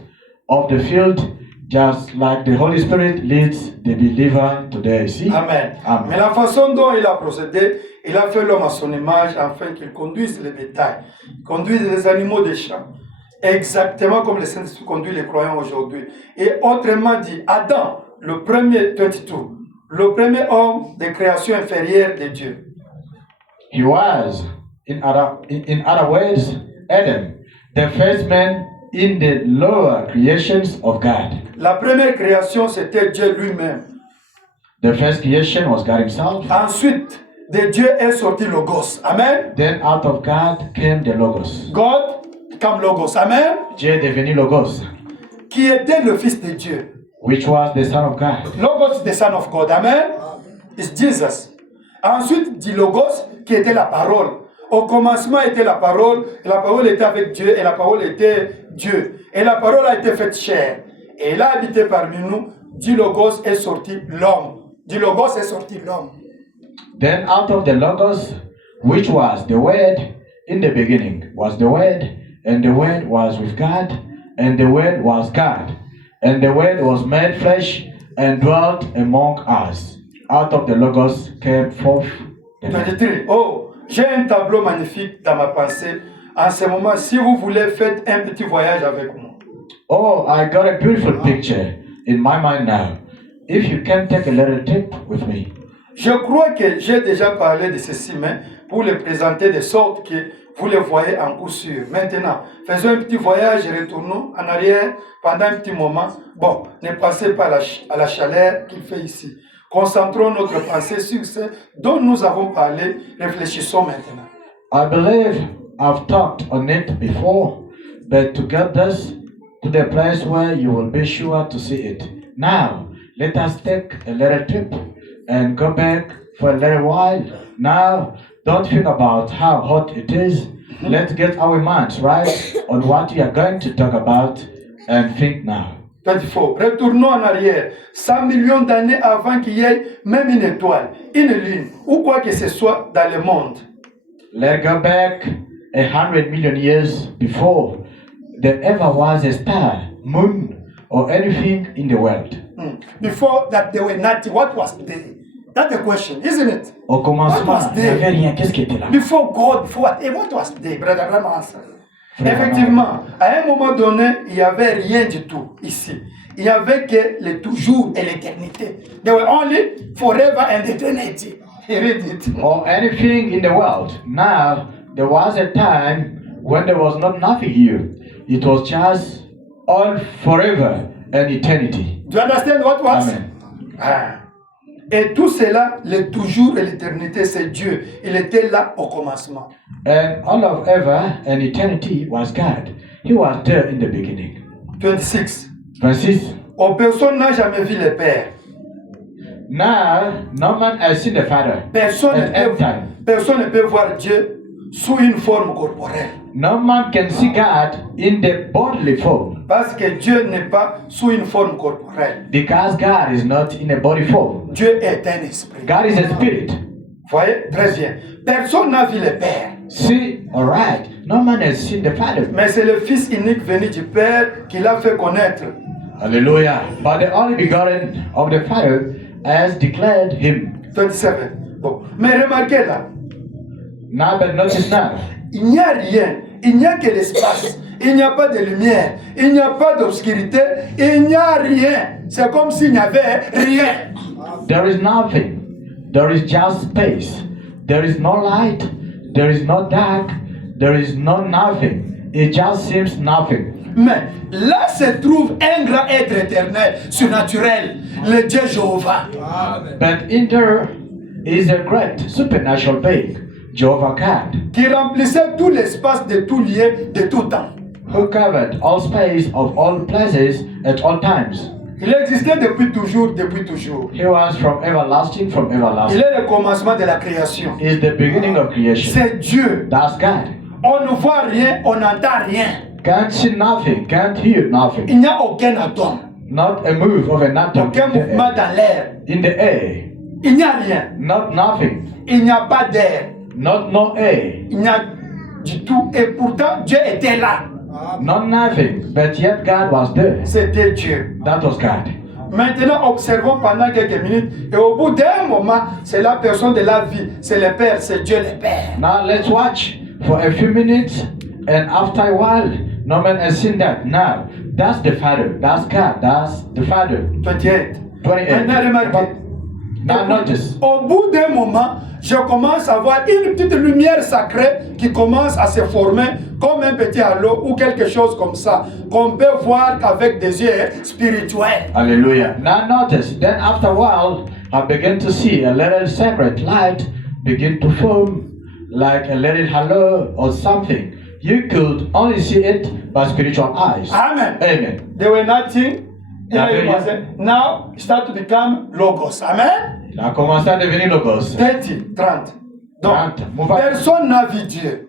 of the field, just like the Holy Spirit leads the believer today. See? Amen. Amen. Mais la façon dont il a procédé, il a fait l'homme à son image afin qu'il conduise le bétail, conduise les animaux des champs, exactement comme le Saint-Esprit conduit les croyants aujourd'hui. Et autrement dit, Adam, le premier 22, le premier homme de création inférieure de Dieu. He was, in other words, Adam, the first man in the lower creations of God. La première création, c'était Dieu lui-même. The first creation was God himself. Ensuite, de Dieu est sorti Logos. Amen. Then out of God came the Logos. God comme Logos. Amen. Dieu est devenu Logos, Qui était le Fils de Dieu. which was the Son of God. Logos, the Son of God. Amen. It's Jesus. Ensuite, dit Logos, qui était la parole. Au commencement était la parole, et la parole était avec Dieu, et la parole était Dieu. Et la parole a été faite chair. Et il a habité parmi nous. Du Logos est sorti l'homme. Du Logos est sorti l'homme. Then out of the Logos, which was the Word, in the beginning was the Word, and the Word was with God, and the Word was God. And the Word was made flesh and dwelt among us. Out of the Logos came forth the man. 23. Oh, j'ai un tableau magnifique dans ma pensée. En ce moment, si vous voulez, faites un petit voyage avec moi. Oh, I got a beautiful picture in my mind now. If you can take a little trip with me. Je crois que j'ai déjà parlé de ceci, mais pour le présenter de sorte que vous le voyez en coup sûr. Maintenant, faisons un petit voyage et retournons en arrière pendant un petit moment. Bon, ne pensez pas à la chaleur qu'il fait ici. Concentrons notre pensée sur ce dont nous avons parlé. Réfléchissons maintenant. I believe I've talked on it before, but to get us to the place where you will be sure to see it. Now, let us take a little trip and go back for a little while. Now, don't think about how hot it is. Let's get our minds right on what we are going to talk about and think now. 24. Retournons en arrière. 100 millions d'années avant qu'il y ait même une étoile, une lune, ou quoi que ce soit dans le monde. Let's go back 100 million years before there ever was a star, moon, or anything in the world. Before that there were nothing. What was there? That's the question, isn't it? Au commencement, What was il n'y avait there? rien. Qu'est-ce qui était là? Before God, before what? Hey, what was there, brother? Vraiment, answer. Effectivement, à un moment donné, il n'y avait rien du tout ici. Il n'y avait que le toujours et l'éternité. There were only forever and eternity. He read it. Or anything in the world. Now, there was a time when there was not nothing here. It was just all forever and eternity. Do you understand what was? Amen. Ah. Et tout cela, le toujours et l'éternité, c'est Dieu. Il était là au commencement. And all of ever and eternity was God. He was there in the beginning. 26. Verse 6. Oh, personne n'a jamais vu le Père. Now, no man has seen the Father Personne at any time. personne ne peut voir Dieu sous une forme corporelle. No man can see God in the bodily form Parce que Dieu n'est pas sous une forme corporelle. because God is not in a body form. Dieu est un esprit. God is a spirit. Voyez? Très bien. Personne n'a vu le Père. See, All right. No man has seen the Father. Mais c'est le Fils unique venu du Père qui l'a fait connaître. Hallelujah. But the only begotten of the Father has declared him. 27. Bon. Mais remarquez là, Now, but notice now. il n'y a rien, il n'y a que l'espace, il n'y a pas de lumière, il n'y a pas d'obscurité, il n'y a rien. C'est comme s'il n'y avait rien. There is nothing. There is just space. There is no light. There is no dark. There is no nothing. It just seems nothing. Mais là se trouve un grand être éternel, surnaturel, le Dieu Jéhovah. But in there is a great supernatural being, Jehovah God, Qui remplissait tout l'espace de tout lieu, de tout temps. who covered all space of all places at all times. Il existait depuis toujours, depuis toujours. He was from everlasting, from Il everlasting. est le commencement de la création. He is the beginning of creation. C'est Dieu. That's God. On ne voit rien, on n'entend rien. Can't see nothing, can't hear nothing. Il n'y a aucun atome, Not a move of an atom aucun mouvement dans l'air. in the air. Il n'y a rien. Not nothing. Il n'y a pas d'air. Not no air. Il n'y a du tout. Et pourtant, Dieu était là. Not nothing. But yet God was there. C'était Dieu. That was God. Maintenant, observons pendant quelques minutes. Et au bout d'un moment, c'est la personne de la vie. C'est le Père, c'est Dieu le Père. Now let's watch for a few minutes, and after a while, no man has seen that. Now, that's the Father. That's God. That's the Father. 28. 28. Maintenant, remarquez. Now notice. Au bout d'un moment, je commence à voir une petite lumière sacrée qui commence à se former comme un petit halo ou quelque chose comme ça, qu'on peut voir qu'avec des yeux spirituels. Hallelujah. Now notice. Then after a while, I began to see a little sacred light begin to form like a little halo or something. You could only see it by spiritual eyes. Amen. Amen. They were nothing. Amen. Now start to become logos. Amen. Il a commencé à devenir logos. 30, 30. Donc, 30. Move on. personne n'a vu Dieu.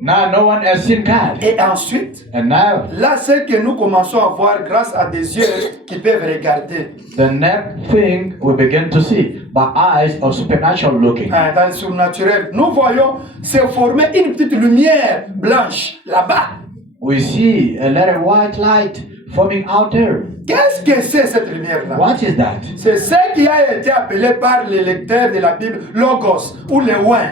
Now no one has seen God. Et ensuite, And now là, c'est que nous commençons à voir grâce à des yeux qui peuvent regarder. the next thing we begin to see by eyes of supernatural looking. Dans le surnaturel, nous voyons se former une petite lumière blanche là-bas. We see a little white light forming out there. Qu'est-ce que c'est cette lumière-là? What is that? C'est ce qui a été appelé par les lecteurs de la Bible Logos ou le oin.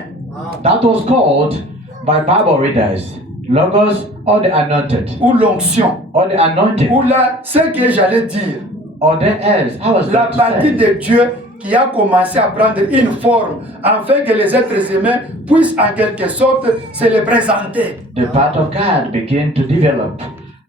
That was called by Bible readers Logos or the anointed Ou l'onction. or the anointed Ou là, ce que j'allais dire. or the else. I was La going to partie say de Dieu qui a commencé à prendre une forme afin que les êtres humains puissent en quelque sorte se le présenter. the part of God began to develop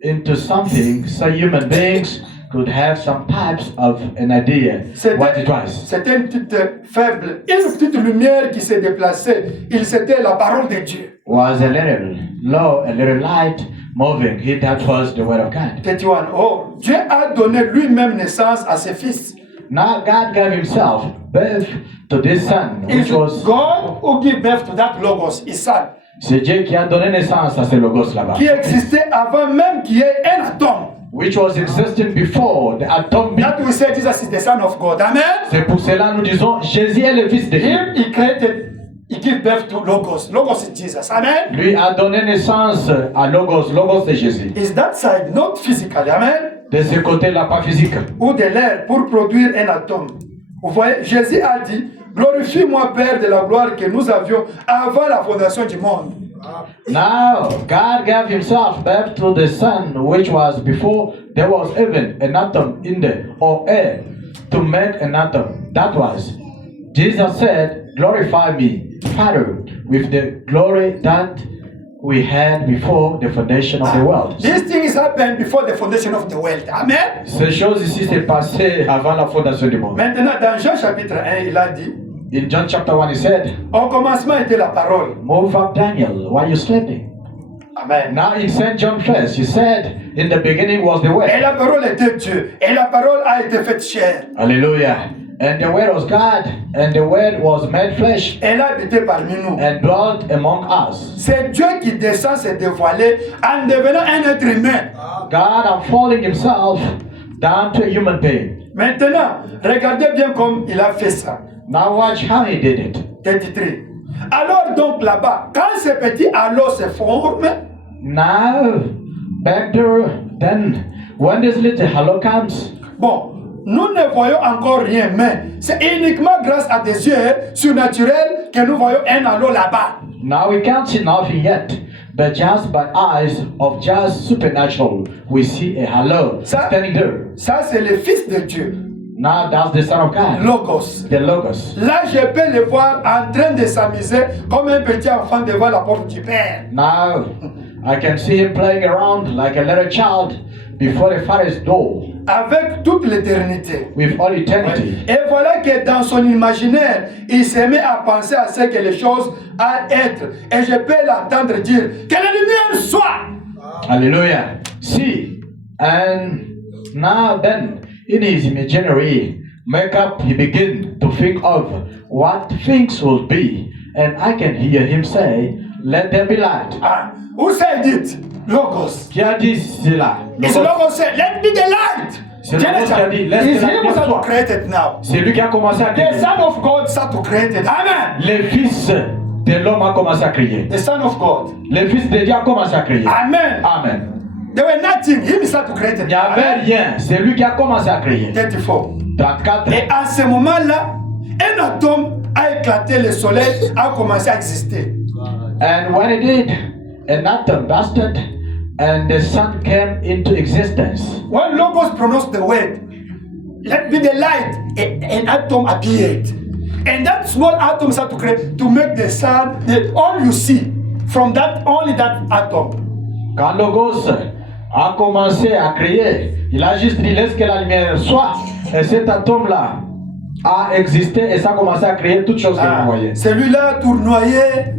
into something so human beings could have some types of an idea what it was. C'était une petite faible, une petite lumière qui s'est déplacée. C'était la parole de Dieu. Was a little low, a little light moving. That was the word of God. 31. Oh, Dieu a donné lui-même naissance à ses fils. Now God gave himself birth to this son, which It's was God who gave birth to that logos, his son, c'est Dieu qui a donné naissance à ce logos là-bas, qui existait avant même qu'il y ait un atome. which was existing before the atom. That we say Jesus is the son of God. Amen. C'est pour cela nous disons Jésus est le fils de Dieu. Him, he created, he gave birth to logos. Logos is Jesus. Amen. Lui a donné naissance à logos. Logos c'est Jésus. Is that side not physically? Amen. De ce côté-là, pas physique. Ou de l'air pour produire un atome. Vous voyez, Jésus a dit, glorifie-moi Père de la gloire que nous avions avant la fondation du monde. Now God gave himself birth to the son, which was before there was even an atom in the or air to make an atom. That was Jesus said, glorify me, Father, with the glory that we had before the foundation of the world. These things happened before the foundation of the world. Amen. Ces choses ici s'est passé avant la fondation du monde. Maintenant, dans Jean chapitre 1, il a dit, In John chapter 1 he said, au commencement était la parole. move up Daniel, why are you sleeping? Amen. Now in St. John first, he said, in the beginning was the Et word. la parole était Dieu. Et la parole a été faite chair. Hallelujah. And the word was God, and the word was made flesh Elle a habité parmi nous. and dwelt among us. C'est Dieu qui descend se dévoiler en devenant un être humain. God unfolding himself down to a human being. Maintenant, regardez bien comme il a fait ça. Now watch how he did it. 33. Alors donc là-bas, quand ce petit halo se forme, Now, back there, then, when this little halo comes, bon, nous ne voyons encore rien, mais c'est uniquement grâce à des yeux surnaturels que nous voyons un halo là-bas. now we can't see nothing yet, but just by eyes of just supernatural, we see a halo Ça- standing there. Ça, c'est le Fils de Dieu, Now that's the Son of God, Logos. the Logos. Là, je peux le voir en train de s'amuser comme un petit enfant devant la porte du Père. Now I can see him playing around like a little child before the Father's door Avec toute l'éternité. with all eternity. Et voilà que dans son imaginaire, il se met à penser à ce que les choses à être. Et je peux l'entendre dire que la lumière soit. Hallelujah. See, and now then, in his imaginary makeup, he begin to think of what things will be, and I can hear him say, "Let there be light." Ah, où c'est dit? Logos. Qui a dit cela? It's Logos said, let be the light. C'est Logos qui a dit, laisse It's que la him who lumière started soit. to create it now. C'est lui qui a commencé à The crier. Son of God started to create it. Amen. Le Fils de l'homme a commencé à crier. The Son of God. Le Fils de Dieu a commencé à crier. Amen. Amen. There were nothing. Him started to create Il it. n'y avait Amen. rien. C'est lui qui a commencé à crier. 34. 34. Et à ce moment-là, un atome a éclaté, le soleil a commencé à exister. And when it did, an atom busted and the sun came into existence. When Logos pronounced the word, let be the light, an atom appeared. And that small atom started to create, to make the sun, all you see, from that, only that atom. Quand Logos a commencé à crier, il a juste dit laisse que la lumière soit. Et cet atome-là a existé et ça a commencé à créer toutes choses que vous voyez. Celui-là tournoyait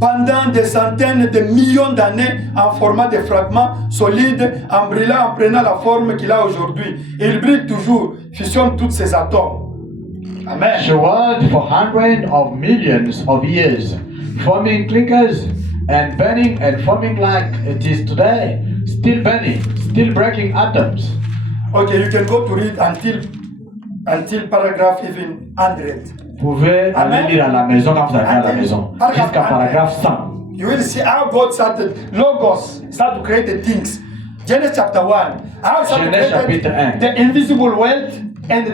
pendant des centaines de millions d'années en format de fragments solides, en brillant, en prenant la forme qu'il a aujourd'hui. Il brille toujours, fusionne tous ces atomes. Amen. She worked for hundreds of millions of years, forming clinkers and burning and forming like it is today, still burning, still breaking atoms. Okay, you can go to read until paragraph even 100. Vous pouvez Amen. aller lire à la maison quand vous arrivez à la Amen. maison, Paragraphe jusqu'à 100. paragraphe 100. You will see how God started, Logos started to create the things. Genesis chapter 1. How he started to Genèse create chapitre 1. the invisible world and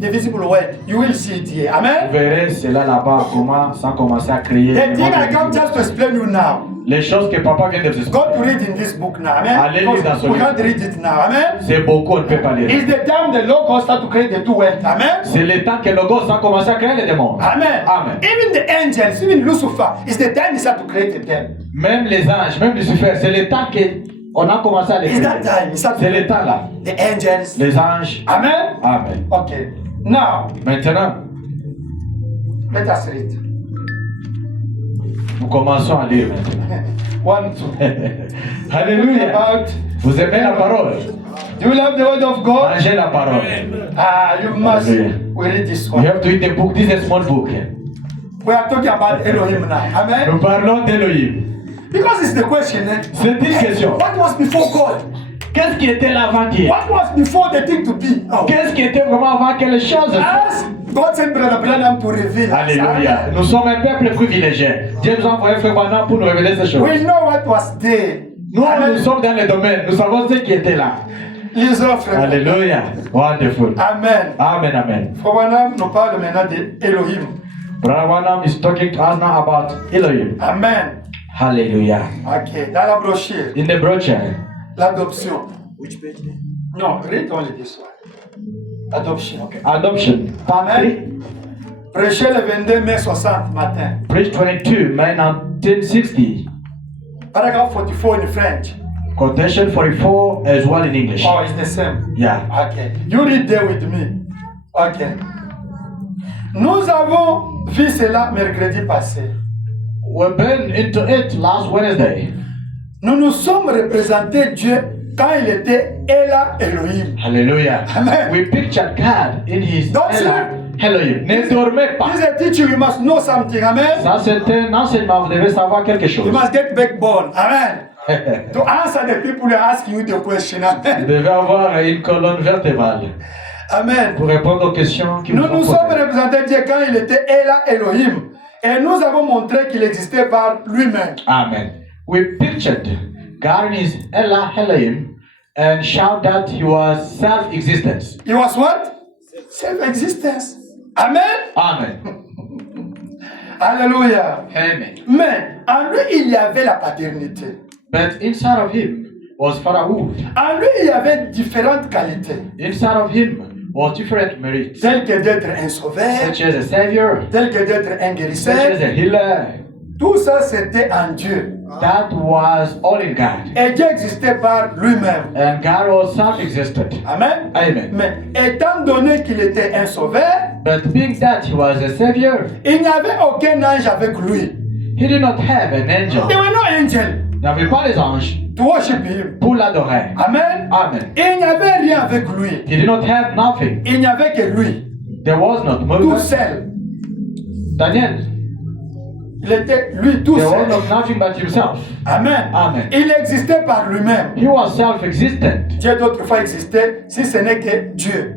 the visible world. You will see it here. Vous Amen. verrez cela là-bas, comment ça a commencé à créer. The le thing monde I come invisible. just to explain you now. Les choses que papa vient de vous Go expliquer. to read in this book now. Amen. Allez lire dans ce we livre. can't read it now. Amen. C'est beaucoup, on ne peut pas lire. It's the time the Logos start to create the two worlds. Amen. C'est le temps que Logos a commencé à créer les démons. Amen. Amen. Even the angels, even Lucifer, it's the time he start to create them. Même les anges, même Lucifer, c'est le temps qu'on a commencé à les It's créer. that time. It's that C'est le temps là. the angels. Les anges. Amen. Amen. Okay. Now, Maintenant, let us read. nous commençons à lire maintenant. 1, 2. Alléluia. About, Vous aimez la parole? do you love the word of God? Mangez la parole. You must. Hallelujah. We read this You one. have to read the book. This is a small book. We are talking about Elohim now. Amen. Nous parlons d'Elohim. Because it's the question. Eh? C'est une question. What was before God? Qu'est-ce qui était là avant hier? What was before the thing to be? Oh. Qu'est-ce qui était vraiment avant que les choses? As God sent Brother Branham to reveal. us. Alléluia. Amen. Nous sommes un peuple privilégié. Dieu nous a envoyé Frère Branham pour nous révéler ces choses. We know what was there. Nous, Amen. nous sommes dans le domaine. Nous savons ce qui était là. Les offres. Alléluia. Wonderful. Amen. Amen, amen. Frère Branham nous parle maintenant de Elohim. Brother Branham is talking to us now about Elohim. Amen. Hallelujah. Ok. Dans la brochure, In the brochure, l'adoption. Which page? No, read only this one. Adoption. Okay. adoption, part Amen. 3, Prêcher le 22 mai 60 matin. page 22, May 1960. Paragraph 44 in French. Quotation 44 as well in English. Oh, it's the same. Yeah. Okay. You read there with me. Okay. Nous avons vu cela mercredi passé. We've been into it last Wednesday. Nous nous sommes représentés Dieu quand il était Ela Elohim. Hallelujah. Amen. We pictured God in his Don't Ella, Elohim. Ne dormez pas. This is a teaching, you must know something. Amen. Ça, c'est un enseignement. Vous devez savoir quelque You chose. must get backbone. Amen. To answer the people who are asking you the question. Vous Amen. devez avoir une colonne vertébrale Amen. pour répondre aux questions qui vous Nous sont nous posées. sommes représentés Dieu quand il était Ela Elohim. Et nous avons montré qu'il existait par lui-même. Amen. We pictured God in his Elohim and showed that he was self-existence. He was what? Self-existence. Amen. Amen. Alléluia. Amen. Mais en lui, il y avait la paternité. But inside of him was fatherhood. En lui, il y avait différentes qualités. Inside of him was different merits, Tel que d'être un sauveur, such as a savior, tel que d'être un such guérisseur. as a healer. Tout ça, c'était en Dieu. That was all in God. Et Dieu existait par lui-même. And God was self-existent. Amen. Amen. Mais étant donné qu'il était un sauveur, But being that he was a savior, il n'y avait aucun ange avec lui. he did not have an angel. There were no angels Il n'avait pas les anges to worship him. pour l'adorer. Amen. Amen. Et il n'y avait rien avec lui. He did not have nothing. Il n'y avait que lui, There was not tout Moses. seul. Daniel. Il était lui tout There was seul. not nothing but himself. Amen. Amen. Il existait par lui-même. He was self-existent. Dieu d'autres fois existait si ce n'est que Dieu.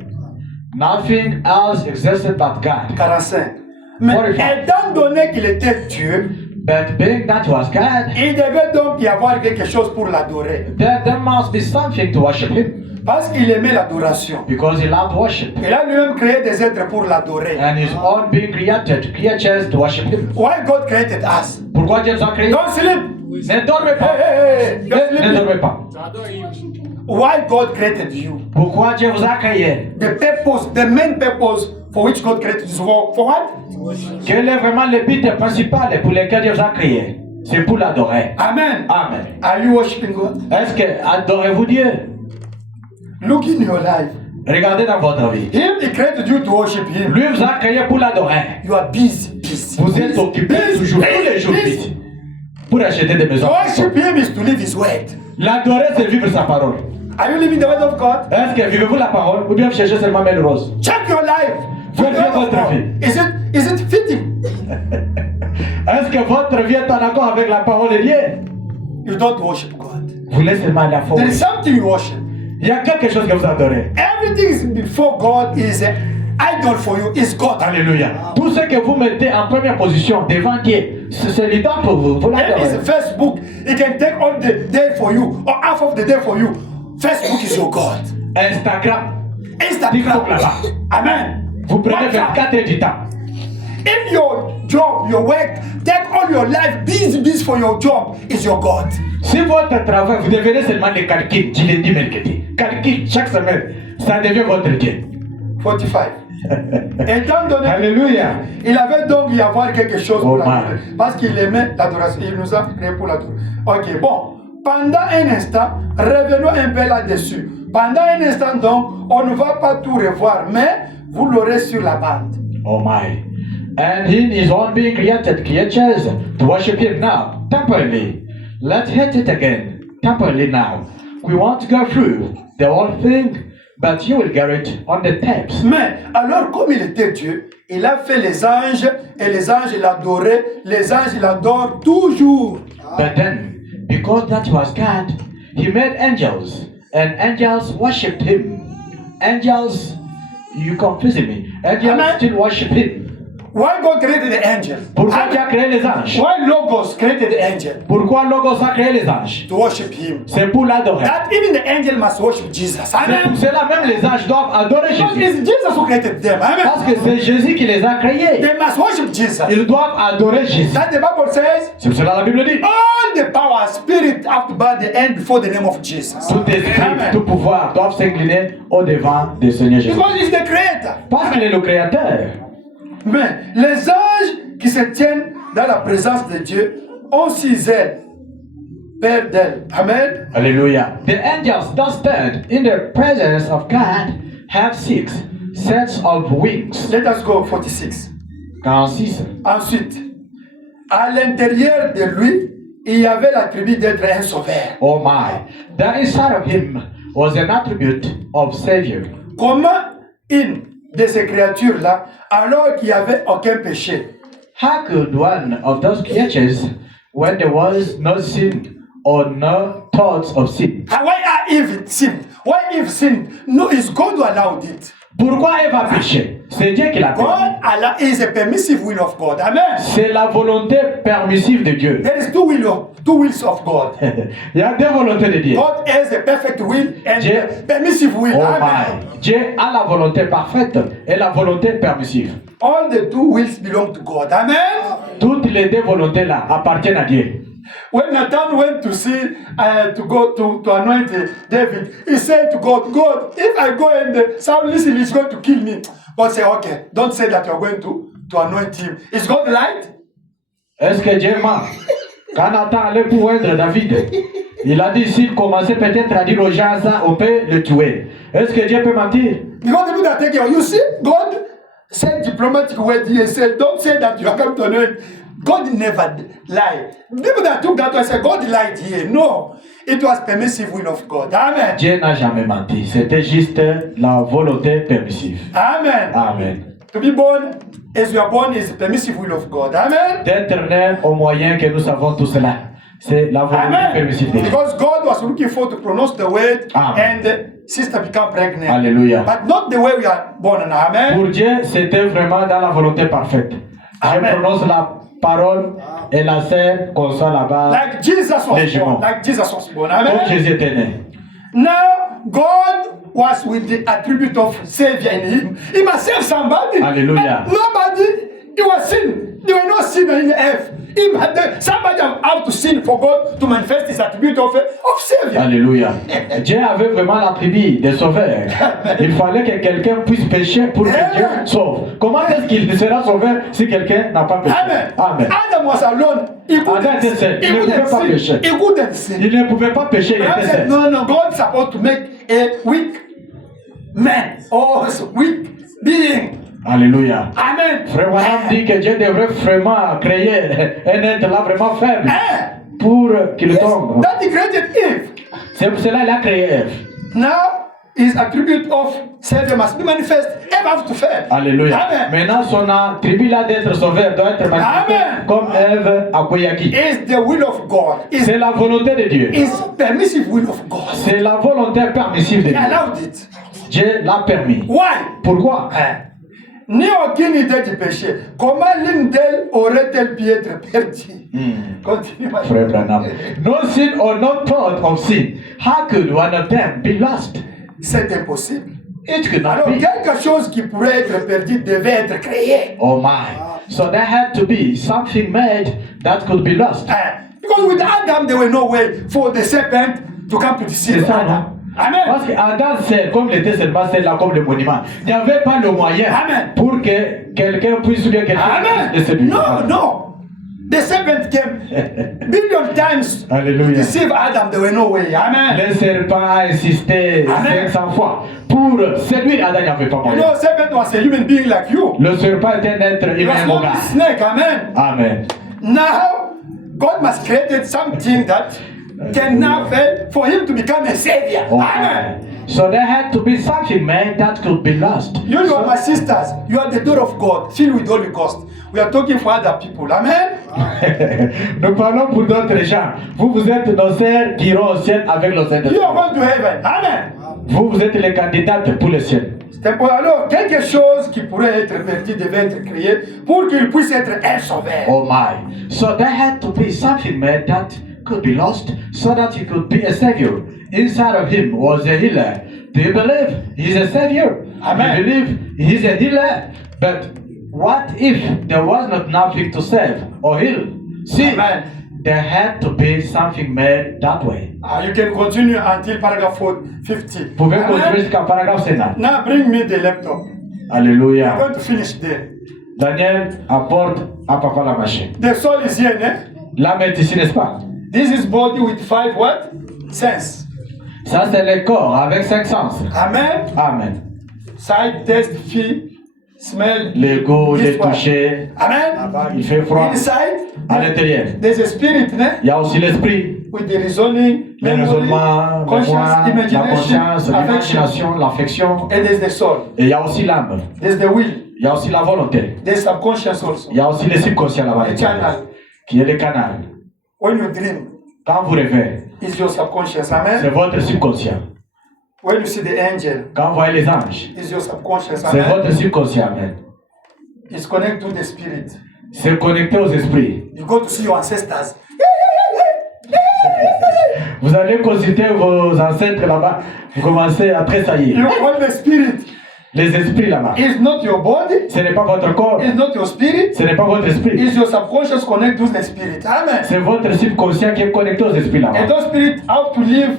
Nothing else existed but God. 45. Mais 45. étant donné qu'il était Dieu, But being that he was God, il devait donc y avoir quelque chose pour l'adorer. there must be something to worship him. Parce qu'il aimait l'adoration. Because he loved worship. Il a lui-même créé des êtres pour l'adorer. And his own being created, creatures to worship him. Why God created us? Pourquoi Dieu nous a créés? Don't sleep. Ne dormez pas. Hey, don't Ne sleep. dormez pas. Why God created you? Pourquoi Dieu vous a créé? The purpose, the main purpose for which God created you. For what? Quel est vraiment le but principal pour lequel Dieu vous a créé? C'est pour l'adorer. Amen. Amen. Are you worshiping God? Est-ce que adorez-vous Dieu? Look in your life. Regardez dans votre vie. Him, he created you to worship him. Lui vous a créé pour l'adorer. You are busy, busy. Vous êtes occupé toujours, tous les jours, vite, pour acheter des To maisons. worship him is to live his word. L'adorer, c'est vivre sa parole. Are you living the word of God? Est-ce que vivez-vous la parole ou bien vous cherchez seulement Mel Rose? Check your life. Faites bien votre vie. Is it fitting? Est-ce que votre vie est en accord avec la parole de Dieu? You don't worship God. Vous laissez seulement la foi. There is something you worship. Il y a quelque chose que vous adorez. Everything is before God is an idol for you. Is God. Alléluia. Tout ce que vous mettez en première position devant Dieu, c'est l'idole pour vous. Vous There l'adorez. is Facebook. It can take all the day for you or half of the day for you. Facebook is your God. Instagram. Instagram. TikTok là-bas. Amen. Vous prenez WhatsApp. 24 heures du temps. If your job, your work, take all your life, busy for your job, is your God. Si votre travail, vous devenez seulement des calculs du lundi, mercredi. Calcul chaque semaine, ça devient votre Dieu. 45. Étant donné Alléluia. il avait donc y avoir quelque chose Oh pour my. l'adorer. Parce qu'il aimait l'adoration. Il nous a créé pour l'adorer. Ok, bon. Pendant un instant, revenons un peu là-dessus. Pendant un instant, donc, on ne va pas tout revoir, mais vous l'aurez sur la bande. Oh my. And in his own being created creatures to worship him now, temporarily. Let's hit it again, temporarily now. We won't go through the whole thing, but you will get it on the tapes. Mais alors, comme il était Dieu, il a fait les anges et les anges l'adoraient. Les anges l'adorent toujours. But then, because that was God, he made angels, and angels worshipped him. Angels, you confusing me. Angels Amen. still worship him. Why God created the angel? Pourquoi Dieu a créé les anges? Why Logos created the angel? Pourquoi Logos a créé les anges? To worship him. C'est pour l'adorer. That even the angel must worship Jesus. C'est pour Amen. cela même les anges doivent adorer Because Jésus. it's Jesus who created them. Amen. Parce que c'est Jésus qui les a créés. They must worship Jesus. Ils doivent adorer Jésus. That the Bible says, C'est pour cela la Bible dit. all the power, spirit have to bow the end before the name of Jesus. Tout esprit, Amen. tout pouvoir doivent s'incliner au devant du Seigneur Jésus. Because he's the creator. Parce qu'il est le créateur. Mais les anges qui se tiennent dans la présence de Dieu ont 6 ailes. Père d'ailes. Amen. Alléluia. The angels that stand in the presence of God have 6 sets of wings. Let us go 46. 46. Ensuite, à l'intérieur de lui, il y avait l'attribut d'être un sauveur. Oh my. The inside of him was an attribute of Savior. Comment une de ces créatures-là, alors qu'il n'y avait aucun péché, How could one of those creatures, when there was no sin or no thoughts of sin, why Eve sinned? Why Eve sinned? No, it's God who allowed it. Pourquoi Ève a péché? C'est Dieu qui l'a fait. God Allah is a permissive will of God. Amen. C'est la volonté permissive de Dieu. There is two wills of God. Il y a deux volontés de Dieu. God has the perfect will and Dieu- the permissive will. Oh Amen. my. Dieu a la volonté parfaite et la volonté permissive. All the two wills belong to God. Amen. Toutes les deux volontés-là appartiennent à Dieu. When Nathan went to see, to go to anoint David, he said to God, God, if I go and Saul listen, he's going to kill me. God said, okay, don't say that you're going to anoint him. Is God light? Est-ce que Dieu ment? Quand Nathan allait pour oindre David, il a dit s'il commençait peut-être à dire aux gens ça, on peut le tuer. Est-ce que Dieu peut mentir? Because people that take care, you see, God said diplomatic word here, said, don't say that you are going to anoint. God never lie. People that took that one said, God lied here. No, it was permissive will of God. Amen. Dieu n'a jamais menti. C'était juste la volonté permissive. Amen. Amen. To be born as you are born is the permissive will of God. Amen. D'être né au moyen que nous savons tout cela. C'est la volonté Amen. permissive de Dieu. Because God was looking for to pronounce the word Amen. and sister become pregnant. Alléluia. But not the way we are born. Amen. Pour Dieu, c'était vraiment dans la volonté parfaite. Je Amen. prononce la parole et la sœur conçoit là-bas. Like Jesus was Les jumeaux. born. Like Jesus was born. Comme Amen. Jésus était né. Now God was with the attribute of Savior in him. He must save somebody. Hallelujah. And nobody. It was sin. There were no sin in earth. Somebody have to sin for God to manifest his attribute of Savior. Alléluia. Dieu avait vraiment l'attribut de sauveur. Il fallait que quelqu'un puisse pécher pour que Dieu sauve. Comment est-ce qu'il sera sauveur si quelqu'un n'a pas péché? Amen. Amen. Adam was alone. He Adam couldn't était seul. sin. Il ne pouvait pas pécher. He couldn't sin. Il ne pouvait pas pécher, il God était said, seul. no, God is supposed to make a weak man or a weak being. Alléluia. Amen. Frère Branham dit que Dieu devrait vraiment créer un être là vraiment faible pour qu'il tombe. That he created Eve. C'est pour cela qu'il a créé Ève. Now, his attribute of Savior must be manifest. Eve have to fail. Alléluia. Amen. Maintenant, son attribut là d'être sauveur doit être manifesté Amen. comme Ève à Koyaki. Is the will of God. C'est la volonté de Dieu. Is permissive will of God. C'est la volonté permissive de He Dieu. allowed it. Dieu l'a permis. Why? Pourquoi? Ni aucune idée du péché. Comment l'une d'elles aurait-elle pu être perdue? Continue, ma Frère Branham. No sin or no thought of sin. How could one of them be lost? C'est impossible. It could not Alors, be. quelque chose qui pourrait être perdu devait être créé. Oh my. So there had to be something made that could be lost. Because with Adam, there was no way for the serpent to come to deceive C'est ça, Adam. non? Amen. Parce qu'Adam, c'est comme il était seulement celle-là, comme le monument. Il n'y avait pas le moyen Amen. pour que quelqu'un puisse ou bien quelqu'un Amen. puisse le séduire. No, no. The serpent came billion times to Alléluia. deceive Adam. There was no way. Amen. Le serpent a insisté Amen. 500 fois pour séduire Adam, il n'y avait pas You moyen. know, serpent was a human being like you. Le serpent était un être He was humain, not mon a gars. snake. Amen. Amen. Now, God must create something that can now fail for him to become a savior. Oh, Amen. so there had to be something made that could be lost. You are So- my sisters. You are the door of God, filled with Holy Ghost. We are talking for other people. Amen. Nous parlons pour d'autres gens. Vous êtes nos sœurs qui iront au ciel avec le Saint-Esprit. You are going to heaven. Amen. Vous êtes les candidates pour le ciel. Alors, quelque chose qui pourrait être perdu devait être créé pour qu'il puisse être un sauveur. Oh my. So there had to be something made that could be lost so that he could be a savior. Inside of him was a healer. Do you believe he's a savior? Amen. Do you believe he's a healer? But what if there was not nothing to save or heal? See, Amen. there had to be something made that way. You can continue until paragraph 50. Vous pouvez continuer Amen. jusqu'à paragraphe 50. Now bring me the laptop. I'm Alléluia. going to finish there. Daniel apporte à papa la machine. The soul is here, né? L'âme est ici, n'est-ce pas? This is body with 5 what? Sense. Ça, c'est le corps avec 5 sens. Amen. Amen. Sight, taste, feel, smell. Le goût, This le one. toucher. Amen. Il fait froid. Inside, À l'intérieur. there's a spirit, né? Il y a aussi l'esprit, With the reasoning, le memory, raisonnement, conscience, mémoire, la imagination, conscience, affection. l'imagination, l'affection. And there's the soul. Et il y a aussi l'âme. There's the will. Il y a aussi la volonté. There's subconscious also. Il y a aussi le subconscient là-bas. The channel. Qui est le canal. When you dream, Quand vous rêvez, it's your subconscious. c'est Amen. votre subconscient. when you see the angel, Quand vous voyez les anges, is your subconscious. c'est Amen. votre subconscient. Amen. It's connected to the spirit. C'est connecté aux esprits. You go to see your ancestors. Vous allez consulter vos ancêtres là-bas. Vous commencez à tressaillir. You call the spirit. Les esprits là-bas. It's not your body. Ce n'est pas votre corps. It's not your spirit. Ce n'est pas votre esprit. It's your subconscious connected to the spirit. Amen. C'est votre subconscient qui est connecté aux esprits là-bas. And those spirits have to live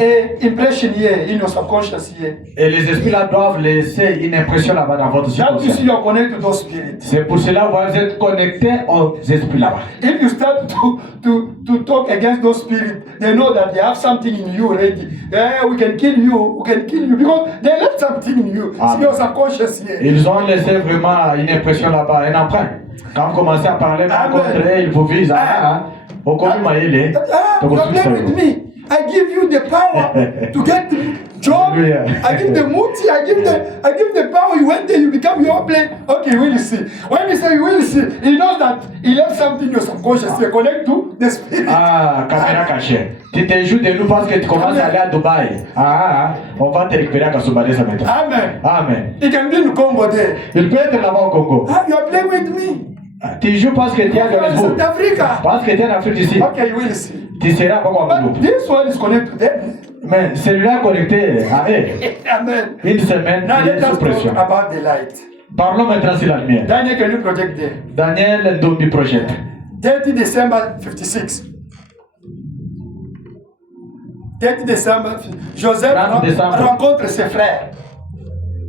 a impression here in your subconscious here. Et les esprits là doivent laisser une impression là-bas dans votre That you see subconscient. you're connected to those spirits. C'est pour cela que vous êtes connecté aux esprits là-bas. If you start to talk against those spirits, they know that they have something in you already. We can kill you, because they left something in you. Amen. See your subconscious here. Ils ont laissé vraiment une impression là-bas, un emprunt. Quand vous commencez à parler Amen. contre eux, ils vous visent. Au commun, maïlé. You are playing with me. I give you the power to get the job. Hallelujah. I give the muti. I give the power. You went there. You become your plane. Okay, we'll see. When we say we'll see, he knows that he left something in your subconscious. You connect to the spirit. Caméra cachée. Tu te joues de nous parce que tu commences à aller à Dubaï. On va te récupérer à Kassoubadé ça maintenant. Amen. Amen. He can be in Congo there. Il peut être là-bas au Congo. You are playing with me. Tu joues parce que tu es You are avec in vous. South Africa. Parce que tu es en Afrique d'ici. Okay, you will see. Tu seras pas comme But nous. this one is connected to them. Mais celui-là connecté à eux. Amen. Une semaine, Now il let est us sous pression. talk about the light. Parlons maintenant sur la lumière. Daniel, can you project there? Daniel Ndombi Project. 30 December 56. 30 décembre, Joseph 30 décembre. rencontre ses frères.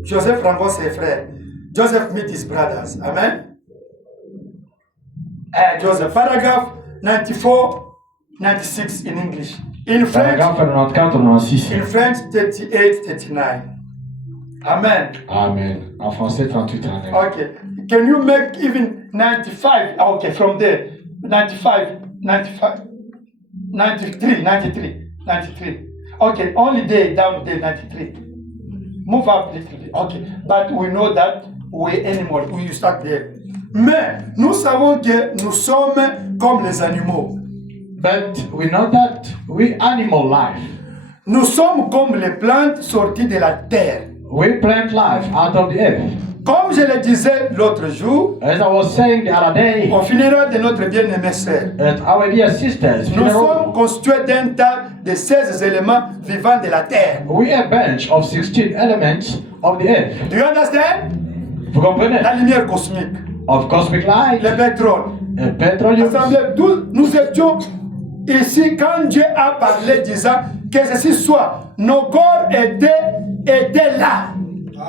Joseph rencontre ses frères. Joseph meet his brothers. Amen. Joseph, paragraph 94, 96 in English. In French, Paragraphe 94, 96. in French 38, 39. Amen. Amen. En français, 38, 39. Okay. Can you make even 95? Okay, from there. 95, 95, 93, 93, 93. Okay, only there, down there, 93. Move up a little bit. Okay, but we know that we animals, we start there. Mais nous savons que nous sommes comme les animaux. But we know that we animal life. Nous sommes comme les plantes sorties de la terre. We plant life out of the earth. Comme je le disais l'autre jour, As I was saying the other day, au funérail de notre bien-aimée sœur, at our dear sisters, nous funeral, sommes constitués d'un tas de 16 éléments vivants de la terre. we are a bunch of 16 elements of the earth. Do you understand? Vous comprenez? La lumière cosmique, Of cosmic light, le pétrole. petroleum. Assemblée, nous étions ici quand Dieu a parlé disant que ceci soit. Nos corps étaient là.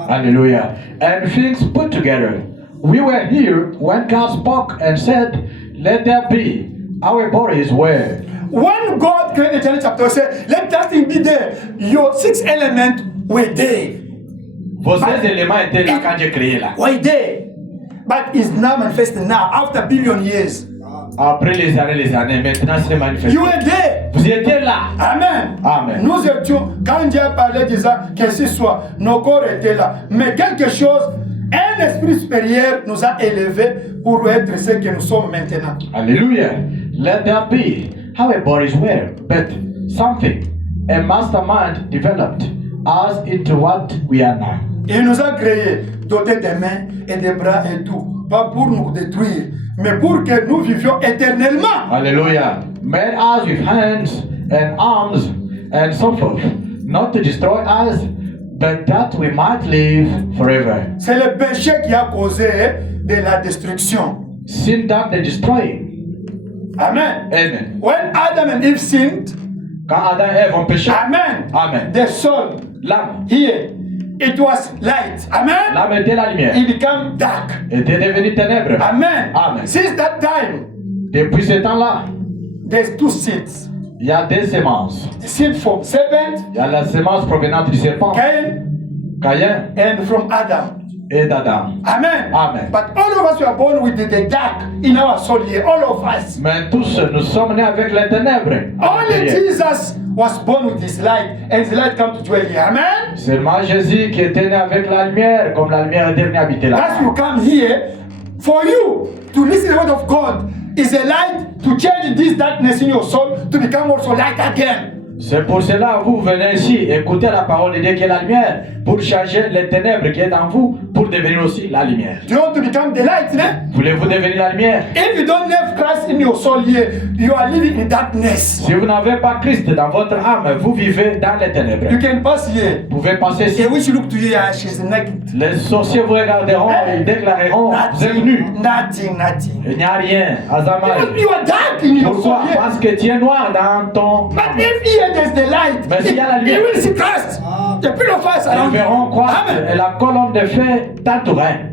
Hallelujah. And things put together. We were here when God spoke and said, let there be. Our bodies were. When God created Genesis chapter, said, let that thing be there. Your 6 elements were there. Vos 16 éléments étaient là quand j'ai créé là. Were there. But it's now manifested now, after billion years. Après les années, maintenant c'est manifesté. You were there. Vous étiez là. Amen. Amen. Nous étions, quand Dieu a parlé disant que ce soit, nos corps étaient là. Mais quelque chose, un esprit supérieur nous a élevés pour être ce que nous sommes maintenant. Hallelujah. Let there be. Our bodies were. But something, a mastermind developed us into what we are now. Il nous a créés, dotés des mains et des bras et tout. Pas pour nous détruire, mais pour que nous vivions éternellement. Hallelujah. Made us with hands and arms and so forth. Not to destroy us, but that we might live forever. C'est le péché qui a causé de la destruction. Sin done the destroying. Amen. Amen. When Adam and Eve sinned, Quand Adam et Ève ont péché, Amen. Amen. The soul L'âme, here, it was light. Amen. l'âme était la lumière, It became dark. était devenue ténèbres. Amen. Amen. Since that time, Depuis ce temps-là, there's 2 seeds. il y a deux semences. The seed from serpent, Il y a la semence provenante du serpent, Cain, Caïn and from Adam. et d'Adam. Amen. Amen. But all of us were born with the dark in our soul here. All of us. Mais tous, nous sommes nés avec les ténèbres. Only Jesus was born with his light, and his light come to dwell here. Amen. Seulement Jésus qui était né avec la lumière, comme la lumière est devenue habiter là. As you come here, for you to listen to the word of God is a light to change this darkness in your soul to become also light again. C'est pour cela que vous venez ici, écouter la parole de Dieu qui est la lumière, pour changer les ténèbres qui est en vous, pour devenir aussi la lumière. Do you want to become the light? Voulez-vous devenir la lumière? If you don't have Christ in your soul here, you are living in darkness. Si vous n'avez pas Christ dans votre âme, vous vivez dans les ténèbres. You can pass here. Vous pouvez passer ici. A witch look to you, she's naked. Les sorciers vous regarderont et déclareront, vous êtes nus. Nothing. Il n'y a rien, Azama. You are dark in your soul Pourquoi? here. Parce que tu es noir dans ton But âme. if here there's the light, Mais s'il y a la lumière, you will see Christ. The pillar of fire ils around verront quoi? Amen. Et la colonne de feu t'entourait.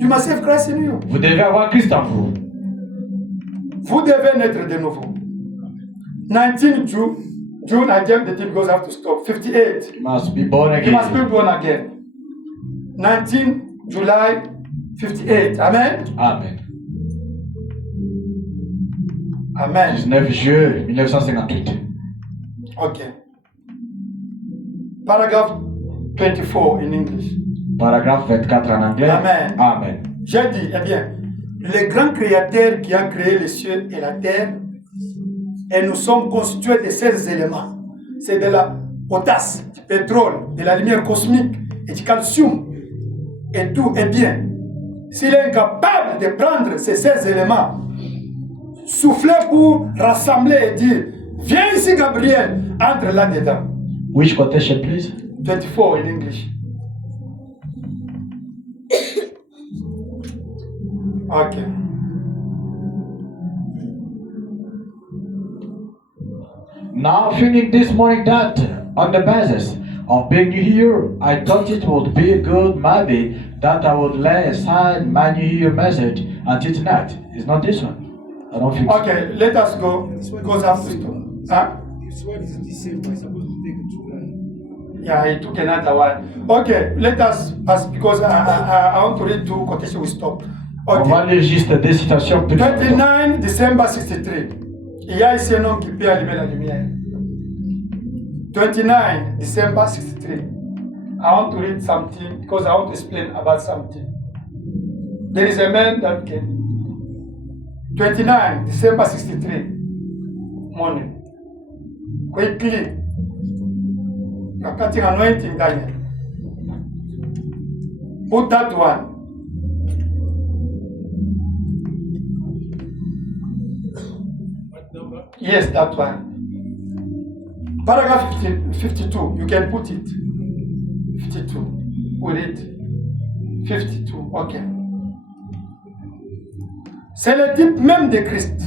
You must have Christ in you. Vous devez avoir Christ en vous. Vous devez naître de nouveau. 19 June again, the thing goes have to stop. 58. You must be born You must be again. born again. 19 July 58. Amen. Amen. Amen. 19 juillet 1958. Okay. Paragraph 24 in English. Paragraphe 24 en anglais. Amen. Amen. J'ai dit, eh bien, le grand créateur qui a créé les cieux et la terre, et nous sommes constitués de ces éléments. C'est de la potasse, du pétrole, de la lumière cosmique et du calcium. Et tout est bien. S'il est incapable de prendre ces 16 éléments, souffler pour rassembler et dire, viens ici Gabriel, entre là-dedans. Which quotation, please? 24 in English. Okay. Now, feeling this morning that on the basis of being new here, I thought it would be good maybe that I would lay aside my new year message until tonight. It's not this one. I don't think so. Okay, let us go because I have to stop. Huh? This one is December, it's supposed to take July. Yeah, it took another one. Okay, let us pass because I want to read two quotations. We stop. On va Okay. lire juste des citations plus 29 December 63. Il y a ici un homme qui peut allumer la lumière. 29 December 63. I want to read something because I want to explain about something. There is a man that can. 29 December 63. Morning. Quickly. You're cutting anointing, Daniel. Put that one. What number? Yes, that one. Paragraph 52. You can put it. 52. We read. 52. Okay. C'est le type même de Christ,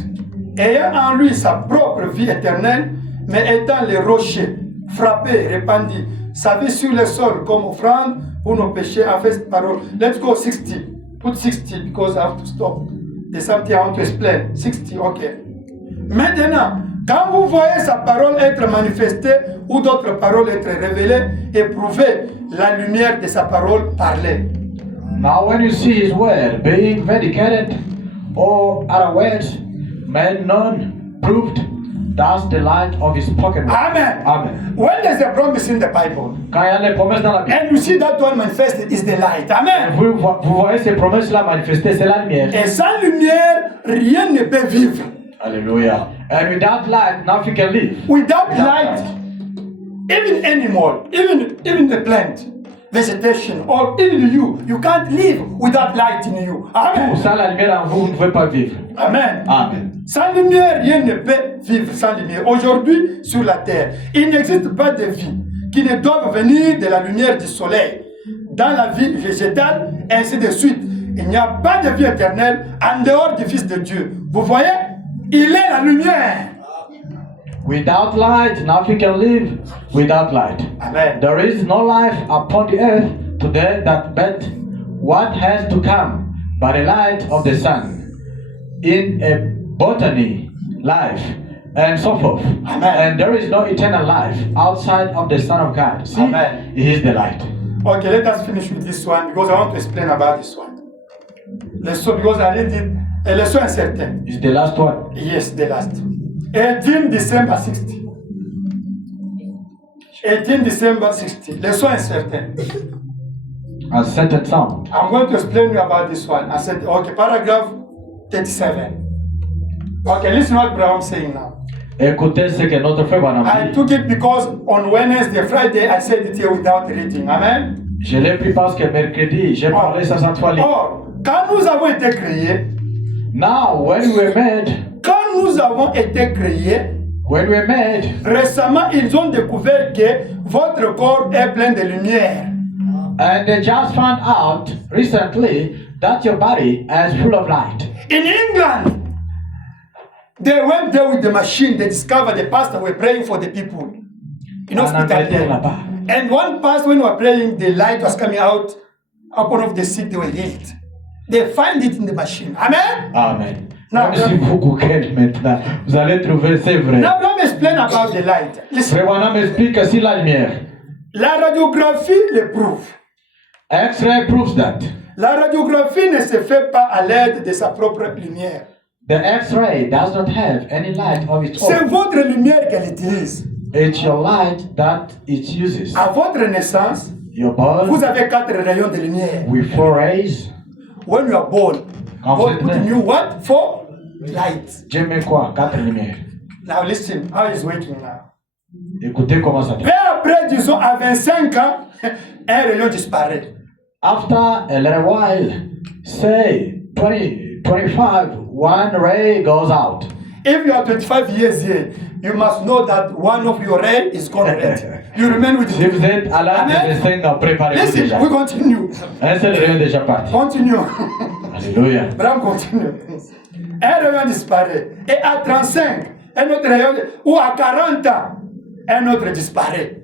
ayant en lui sa propre vie éternelle, mais étant le rocher, frappé, répandu, sa vie sur le sol comme offrande pour nos péchés, en fait cette parole. Let's go 60. Put 60 because I have to stop. There's something I want to explain. 60, okay. Maintenant, quand vous voyez sa parole être manifestée ou d'autres paroles être révélées, éprouvez la lumière de sa parole parler. Now, when you see his word being vindicated, or other words made known, proved, that's the light of his spoken word. Amen. Amen. When there's a promise in the Bible, Quand il y a les promesses dans la Bible, and you see that one manifested, is the light. Amen. vous voyez ces promesses-là manifestées, c'est la lumière. Et sans lumière, rien ne peut vivre. Hallelujah. And without light, nothing can live. Without light, even animal, even the plant, vegetation, or even you can't live without light in you. Amen. Sans la lumière en vous, vous ne pouvez pas vivre. Amen. Amen. Sans lumière, rien ne peut vivre sans lumière. Aujourd'hui, sur la terre, il n'existe pas de vie qui ne doive venir de la lumière du soleil. Dans la vie végétale, ainsi de suite. Il n'y a pas de vie éternelle en dehors du Fils de Dieu. Vous voyez? Il est la lumière. Without light, nothing can live without light. Amen. There is no life upon the earth today that but what has to come by the light of the sun in a botany life and so forth. Amen. And there is no eternal life outside of the Son of God. See, Amen. He is the light. Okay, let us finish with this one because I want to explain about this one. Leçon, because I read it, a leçon incertain. It's the last one. Yes, the last. 18 December 60. 18 December 60. Leçon incertain. A certain sound. I'm going to explain you about this one. I said, okay, paragraph 37. Okay, listen what Brown is saying now. Écoutez ce que notre frère Branham I dit. took it because on Wednesday, Friday, I said it here without reading. Amen. Je l'ai pris parce que mercredi, j'ai parlé ça sans fois. Or, quand nous avons été créés, Now, when we were made, récemment, ils ont découvert que votre corps est plein de lumière. and they just found out recently that your body is full of light. In England, they went there with the machine. They discovered the pastor were praying for the people in hospital there. And one pastor, when we were praying, the light was coming out upon of the sick, they were healed. They find it in the machine. Amen? Amen. Now, Même si vous googlez maintenant, vous allez trouver, c'est vrai. now let me explain about the light. Listen. Frère Branham explique que si la lumière. La radiographie le prouve. X-ray proves that. La radiographie ne se fait pas à l'aide de sa propre lumière. The X-ray does not have any light of its C'est own. votre lumière qu'elle utilise. It's your light that it uses. À votre naissance, Your ball vous avez 4 rayons de lumière. with 4 rays. When you are born, Quand God vous put êtes in né. you what? 4 lights. Dieu met quoi? 4 lumières. Now listen, how is working now? Écoutez comment ça Mais fait. après, disons, à 25 ans, un rayon disparaît. After a little while, say 20, 25, one ray goes out. If you are 25 years here, you must know that one of your rays is gone already. You remain with Si vous êtes à l'âge de Amen. 25 ans, préparez-vous Listen, déjà. we continue. Un seul rayon déjà parti. Continue. Alléluia. Bram continue. Un rayon disparaît. Et à 35, un autre rayon, ou à 40 ans, un autre disparaît.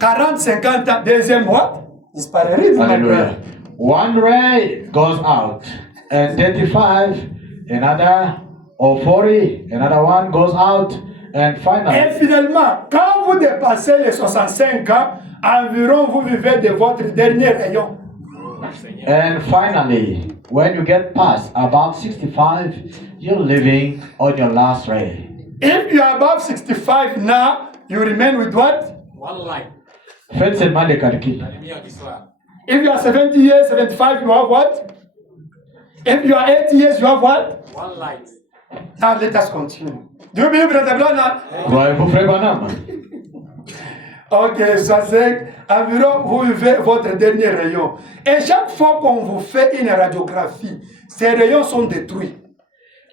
40, 50 ans, deuxième what? Disparaît. Read, my Hallelujah. brother. One ray goes out, and 35, another, or 40, another one goes out, and Et finally, finalement, quand vous dépassez les 65 ans, environ vous vivez de votre dernier rayon. when you get past about 65, you're living on your last ray. If you are above 65 now, you remain with what? One light. Faites seulement les calculs. La lumière du soir. If you are 70 years, 75, you have what? If you are 80 years, you have what? One light. Now let us continue. Do you believe Brother Branham? Croyez-vous, frère Branham? Ok, ça c'est environ vous vivez votre dernier rayon. Et chaque fois qu'on vous fait une radiographie, ces rayons sont détruits.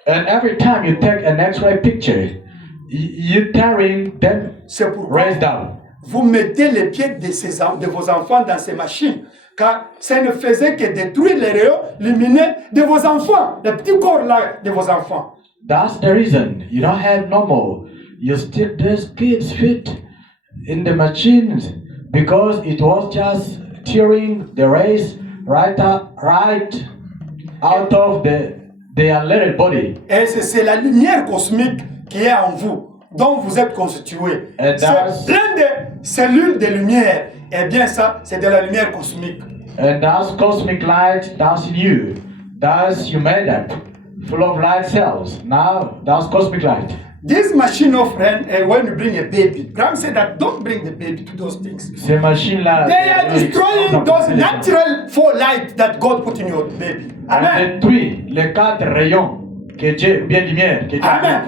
And every time you take an X-ray picture, you're tearing them C'est pourquoi rays down. vous mettez les pieds de vos enfants dans ces machines. Car ça ne faisait que détruire les rayons lumineux de vos enfants, les petits corps là de vos enfants. That's the reason you don't have no more. You stick these kids' feet in the machines because it was just tearing the rays right out of their little body. Et c'est la lumière cosmique qui est en vous, dont vous êtes constitué. And C'est that's- plein de cellules de lumière. Et bien ça, c'est de la lumière cosmique. And that's cosmic light that's in you. That's you made up, full of light cells. Now that's cosmic light. This machine of rain, when you bring a baby, Graham said that don't bring the baby to those things. Ces machines-là, They are destroying those natural four light that God put in your baby. on Amen. détruit les 4 rayons que Dieu, bien lumière, que Dieu a mis en Amen.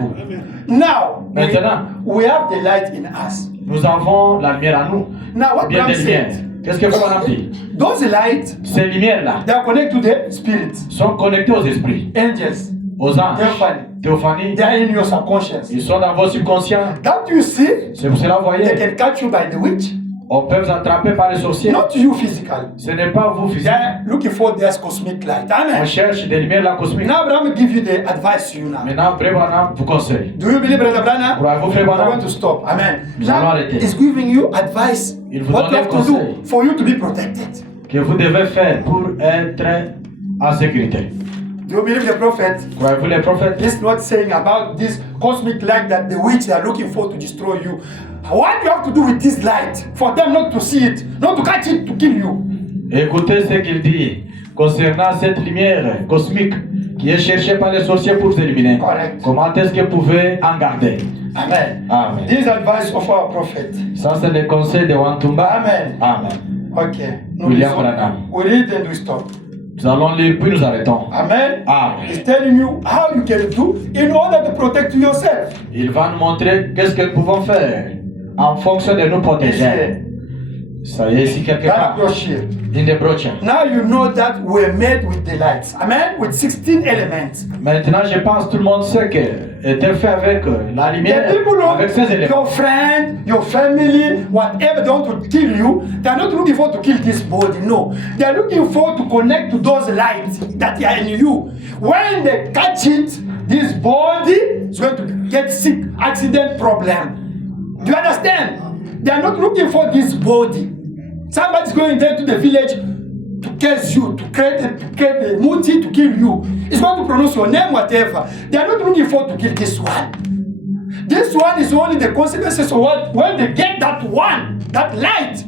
vous. Now, Maintenant. we have the light in us. Nous avons la lumière à nous. Now, what Bien Graham des lumières. said, Qu'est-ce que Frère Branham dit? those lights, Ces lumières-là they are connected to the spirits, sont connectées aux esprits, angels. aux anges, Théophanie. théophanie. They are in your subconscious. Ils sont dans vos subconscients. That you see, C'est pour cela, vous they voyez, can catch you by the witch. on peut vous attraper par les sorciers. Not you physically. Ce n'est pas vous They physiquement. are looking for this cosmic light. On Amen. cherche des lumières là cosmiques. Now, Abraham give you the advice to you now. Maintenant, Frère Branham vous conseille. Do you believe, Brother Branham? Croyez-vous, Frère I'm Branham? going to stop. Amen. Nous allons Now, arrêter. it's giving you advice. Il vous What donne you un have to conseil. do for you to be protected. Que vous devez faire pour être en sécurité. Do you believe the prophet? Croyez-vous les prophètes? He's not saying about this cosmic light that the witch are looking for to destroy you. What you have to do with this light for them not to see it, not to catch it, to kill you? Écoutez ce qu'il dit concernant cette lumière cosmique qui est cherchée par les sorciers pour vous éliminer. Correct. Comment est-ce que vous pouvez en garder? Amen. Amen. This is advice of our prophet. Ça, c'est le conseil de Wantumba. Amen. Amen. Okay. Nous William lisons. Branham. We read and we stop. Nous allons lire, puis nous arrêtons. Amen. Amen. He's telling you how you can do in order to protect yourself. Il va nous montrer qu'est-ce que nous pouvons faire en fonction de nous protéger. Ça y est, ici quelque Dans la part. brochure. In the brochure. Now you know that we're made with the lights. Amen. With 16 elements. Maintenant, je pense que tout le monde sait que était fait avec la lumière, The people avec ses éléments. your friend, your family, whatever they want to kill you, they're not looking for to kill this body. No, they're looking for to connect to those lights that are in you. When they catch it, this body is going to get sick, accident, problem. Do you understand? They are not looking for this body. Somebody's going there to the village to curse you, to create a muti to kill you. It's going to pronounce your name, whatever. They are not looking for to kill this one. This one is only the consequences of what when they get that one, that light,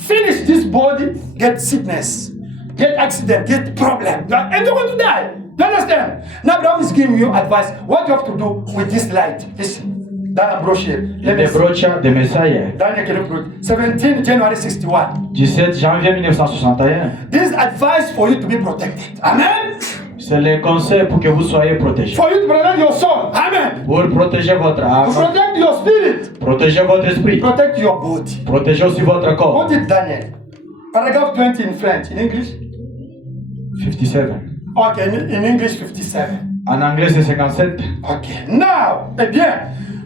finish this body, get sickness, get accident, get problem, and they're going to die. Do you understand? Now Abraham is giving you advice. What you have to do with this light. Listen. Dans la brochure. In the brochure de Messiah. Dans le 17 January 61. 17 janvier 1961. This is advice for you to be protected. Amen. C'est le conseil pour que vous soyez protégés. For you to protect your soul. Amen. Pour protéger votre To âme, protect your spirit. protéger votre esprit, Protect your body. protéger aussi votre corps. What did Daniel? Paragraph 20 in French. In English? 57. Okay, in English 57. En anglais, c'est 57. Okay. Now, eh bien,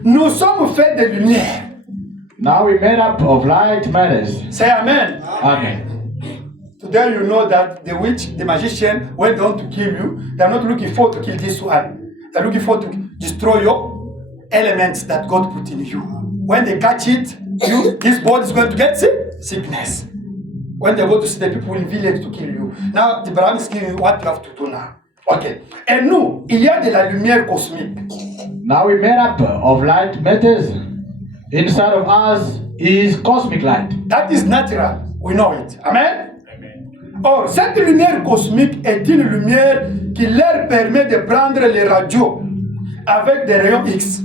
nous sommes faits de lumière. Now we made up of light matters. Say amen. Amen. Today you know that the witch, the magician, went on to kill you. They're not looking for to kill this one. They're looking for to destroy your elements that God put in you. When they catch it, this body is going to get sickness. When they go to see the people in village to kill you. Now, the Abraham is giving you what you have to do now. Okay. Et nous, il y a de la lumière cosmique. Now we made up of light matters. Inside of us is cosmic light. That is natural. We know it. Amen. Or, cette lumière cosmique est une lumière qui leur permet de prendre les radios avec des rayons X.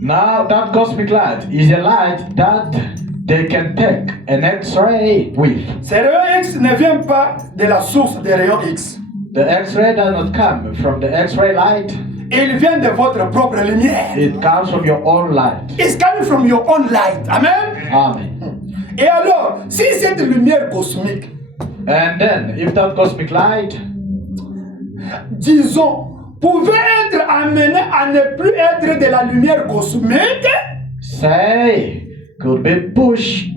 Now that cosmic light is a light that they can take an X-ray with. Ces rayons X ne viennent pas de la source des rayons X. The X-ray does not come from the X-ray light. Ils viennent de votre propre lumière. It comes from your own light. It's coming from your own light. Amen. Amen. Et alors, si cette lumière cosmique, And then, if that cosmic light, disons, pouvait être amenée à ne plus être de la lumière cosmique, say, could be pushed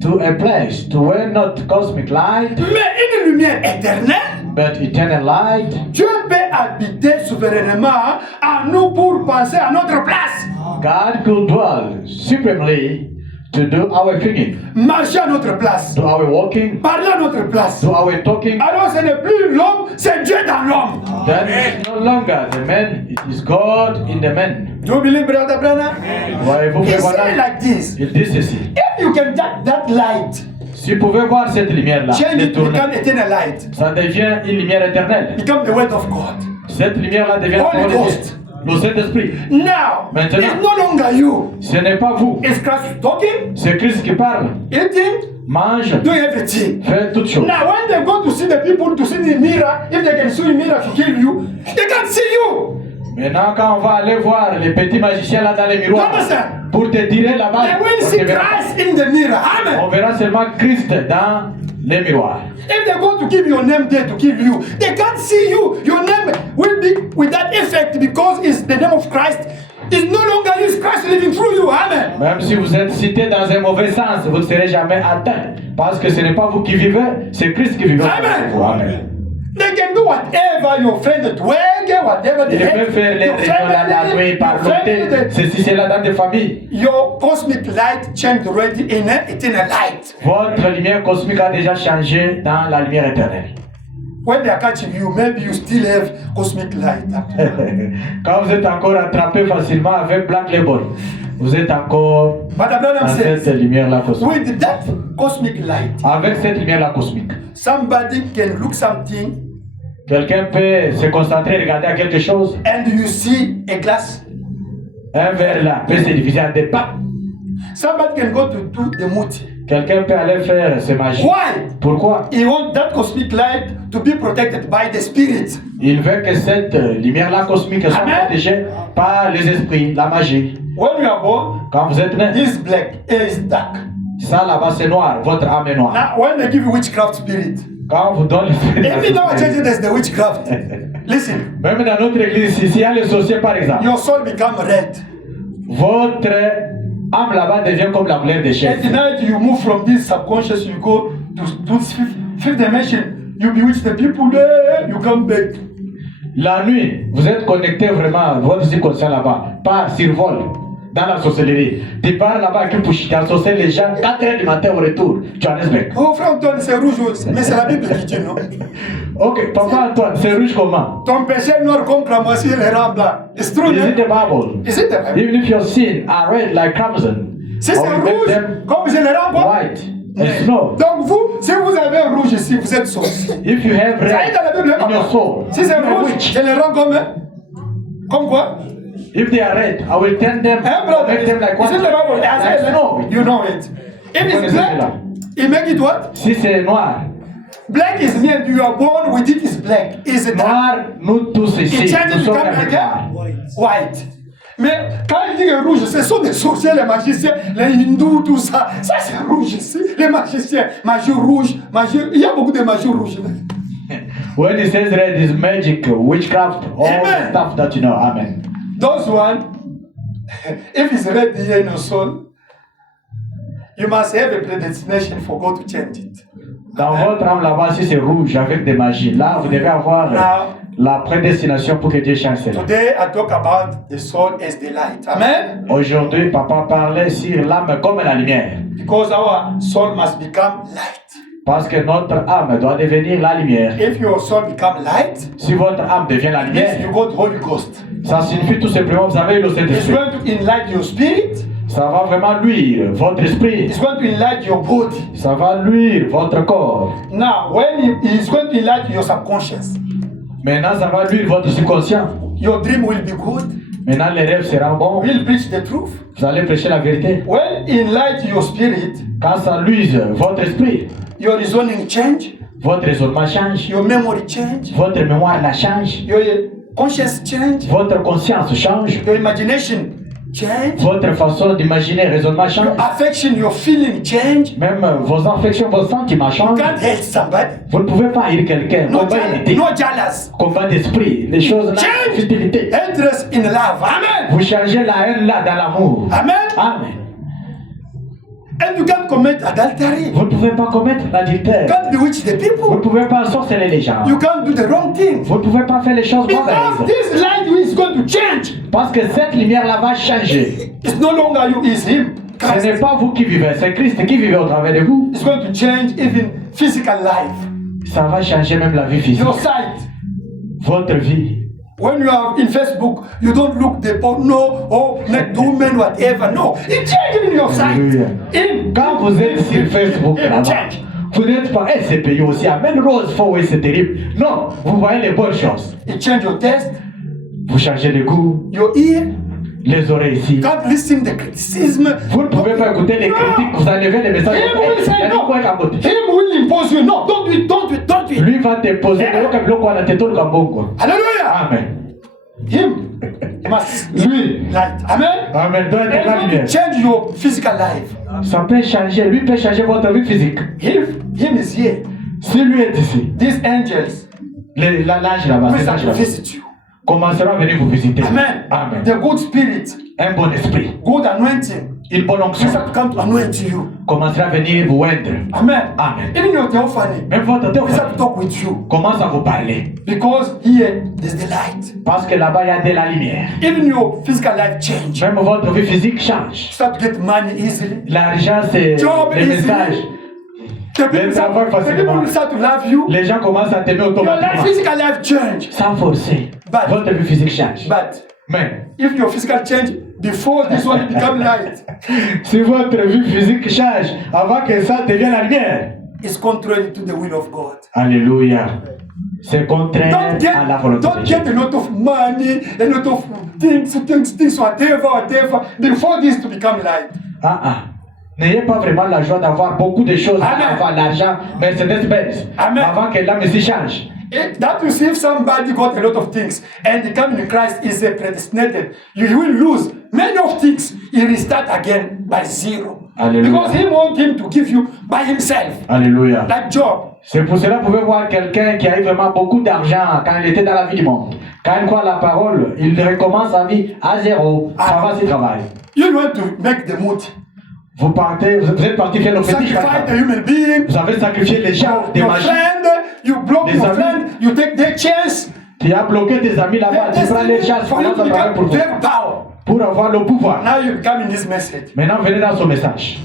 to a place to where not cosmic light, mais une lumière éternelle, but eternal light, Dieu peut habiter souverainement à nous pour penser à notre place, God could dwell supremely to do our thinking, marcher à notre place, do our walking, parler à notre place. do our talking. Alors ce n'est plus l'homme, c'est Dieu dans l'homme. Then it's no longer the man, it is God in the man. Do you believe, Brother Branham? Voyez-vous, He frère said Branham? like this. Il dit ceci. If you can take that light, Si vous pouvez voir cette lumière-là, change it to détournée, become eternal light, ça devient une lumière éternelle. become the word of God. Cette lumière-là devient Holy la parole de Ghost. Dieu. Le Saint-Esprit. Now, Maintenant. it's no longer you. Ce n'est pas vous. It's Christ talking, C'est Christ qui parle. eating, Mange, doing everything. fait toutes choses. Now, when they go to see the people to see the mirror, if they can see the mirror to kill you, they can't see you. Maintenant, quand on va aller voir les petits magiciens là dans les miroirs, You understand? pour te tirer là-bas, They will on see te verra. Christ in the mirror. On Amen. verra seulement Christ dans les miroirs. If they go to give your name there to kill you, they can't see you. Your name will be with that effect because it's the name of Christ. It's no longer you, it's Christ living through you. Amen. Même si vous êtes cité dans un mauvais sens, vous ne serez jamais atteint. Parce que ce n'est pas vous qui vivez, c'est Christ qui vit. Amen. Amen. They can do whatever your friend at work, whatever Il they peut faire les your réunions là, la nuit, parler, family, ceci, cela dans des familles. your cosmic light changed already in an eternal light. Votre lumière cosmique a déjà changé dans la lumière éternelle. When they are catching you, maybe you still have cosmic light. Quand vous êtes encore attrapé facilement avec Black Label, vous êtes encore But Abraham dans says, cette lumière-là cosmique. with that cosmic light, Avec cette lumière-là cosmique, somebody can look something quelqu'un peut se concentrer, regarder à quelque chose. and you see a glass. Un verre là peut se diviser en deux parts. Somebody can go to do the muti. Quelqu'un peut aller faire ces magies. Why? Pourquoi? He wants that cosmic light to be protected by the spirit. Il veut que cette lumière-là cosmique soit Amen. protégée par les esprits, la magie. When you are born, Quand vous êtes né, this black, air is dark. ça là-bas c'est noir, votre âme est noire. Now, when they give you witchcraft spirit, Quand on vous donne l'esprit de la even now sorcellerie, church there's the witchcraft. Listen, même dans notre église, ici, il y a les sorciers par exemple. your soul become red. Votre âme là-bas devient comme la couleur des At chaises. night you move from this subconscious, you go to fifth dimension. You bewitch the people there, you come back. La nuit, vous êtes connecté vraiment à votre subconscient là-bas, pas survol, dans la sorcellerie. Tu pars là-bas avec une pouche, tu as sorcé les gens 4 h du matin au retour, Johannesburg. Oh, frère Antoine, c'est rouge, mais c'est la Bible qui dit non. Ok, papa Antoine, c'est rouge comment? Ton péché noir comme cramoisi les rangs blancs. It's true, Is it hein? the Bible? Is it the Bible? Even if your sin are red like crimson, Si I c'est will make rouge, them comme c'est les rangs, quoi? white as snow. Donc vous, si vous avez un rouge ici, vous êtes sorcier. If you have Ça y est dans la red Bible, in your soul, si c'est you are a rouge, witch. je les rends comme, comme quoi? If they are red, I will turn them, Hein, brother? make them like Is it the Bible? Like snow. You know it. If Vous it's connaissez black, cela. it make it what? Si c'est noir, Black is mean you are born with it is black. Is it noir, nous tous ici, It changes nous sommes become avec like noir. white. Mais quand il dit que rouge, ce sont des sorciers, les magiciens, les hindous, tout ça. Ça c'est rouge ici. Les magiciens, magie rouge, magie. Il y a beaucoup de magie rouge. When it says red is magic, witchcraft, all Amen. the stuff that you know. Amen. Those one, if it's red here in your soul, you must have a predestination for God to change it. Dans votre âme là-bas, si c'est rouge avec des magies, là vous devez avoir Now, la prédestination pour que Dieu change cela. today I talk about the soul as the light. Amen. Aujourd'hui, papa parlait sur l'âme comme la lumière. Because our soul must become light. Parce que notre âme doit devenir la lumière. If your soul become light, Si votre âme devient la it means lumière, you got the Holy Ghost. ça signifie tout simplement que vous avez le It's Saint-Esprit. going to enlighten your spirit. Ça va vraiment luire votre esprit. It's going to enlighten your body. Ça va luire votre corps. Now, when it's going to enlighten your subconscious, Maintenant, ça va luire votre subconscient. your dream will be good. Maintenant, les rêves seront bons. Will preach the truth. Vous allez prêcher la vérité. When enlighten your spirit, Quand ça luise votre esprit, your reasoning change, votre raisonnement change. your memory change, Votre mémoire la change. your conscience change, Votre conscience change. your imagination change, Votre façon d'imaginer, raisonnement change. affection, your feeling change. Même vos affections, vos sentiments You changent. can't hate somebody. Vous ne pouvez pas haïr quelqu'un. No, Combat unité, no jealous. combat d'esprit, les choses là, Change. futilité. Interest in love. Amen. Vous changez la haine là dans l'amour. Amen. Amen. And you can't commit adultery. Vous ne pouvez pas commettre You l'adultère. can't bewitch the Vous ne people. pouvez pas sorceler les gens. You can't do the wrong thing. Vous ne pouvez pas faire les choses Because mauvaises. this light is going to change. Parce que cette lumière-là va changer. It's no longer you, it's him. Ce Christ. n'est pas vous qui vivez, c'est Christ qui vit au travers de vous. It's going to change even physical life. Ça va changer même la vie physique. Your sight. Votre vie. When you are in Facebook, you don't look the porno or net woman, whatever. No, it changes in your sight. Alléluia. In Quand vous êtes sur Facebook it là-bas, change. vous n'êtes pas, eh, c'est payé aussi, amen, rose, faux, oui, c'est terrible. Non, vous voyez les bonnes choses. It change your taste, Vous changez le goût, your ear. les oreilles ici. You can't listen the criticism. Vous ne pouvez pas écouter les critiques, vous enlevez les messages. Him will say no. Him will impose you. No, don't do it, don't do it, don't do it. Lui va te poser Hallelujah. Amen. Him must Lui, light. Amen. Amen, doit être la And lumière. change your physical life. Ça peut changer, lui peut changer votre vie physique. Him is here. Si lui est ici, These angels l'ange là-bas, will cet start ange to là-bas, visit you. commencera à venir vous visiter. Amen. Amen. The good spirit, Un bon esprit, good anointing, une bonne will onction start to come to anoint you. commencera à venir vous oindre. Amen. Amen. Even your theophany, Même votre will théophanie start to talk with you. commence à vous parler. Because here there's the light. Parce que là-bas, il y a de la lumière. Even your physical life change. Même votre vie physique You change. start to get money easily. L'argent, c'est Job les easily. messages. The people, Les start, enfants the people facilement. will start to love you. Les gens commencent à t'aimer Your life, automatiquement. physical life change. Sans forcer. But- Votre vie physique change. But Mais if your physical change before this one become light, si votre vie physique change avant que ça devienne la lumière, it's contrary to the will of God. alléluia, c'est contraire Don't à la volonté don't de Dieu. get a lot of money, a lot of things, whatever, whatever, before this to become light. Ah ah. N'ayez pas vraiment la joie d'avoir beaucoup de choses, Amen. avoir l'argent, Mercedes-Benz, Amen. avant que l'âme ici change. That you see if somebody got a lot of things and the coming Christ is predestinated, you will lose many of things. He restart again by zero. Hallelujah. Because he wants him to give you by himself. Alléluia. Like Job. C'est pour cela que vous pouvez voir quelqu'un qui a eu vraiment beaucoup d'argent quand il était dans la vie du monde. Quand il croit la parole, il recommence sa vie à zéro. Ça va, c'est travail. You want to make the mood. Vous êtes parti faire le fétiche. Sacrifice the human being. Vous avez sacrifié les gens, des Your machines. friend, you block Les your amis. friend, you take their chance. Tu as bloqué tes amis là-bas, tu prends les chances For you to pour become vous. very power. Pour avoir le pouvoir. Now you come in this message. Maintenant, venez dans son message.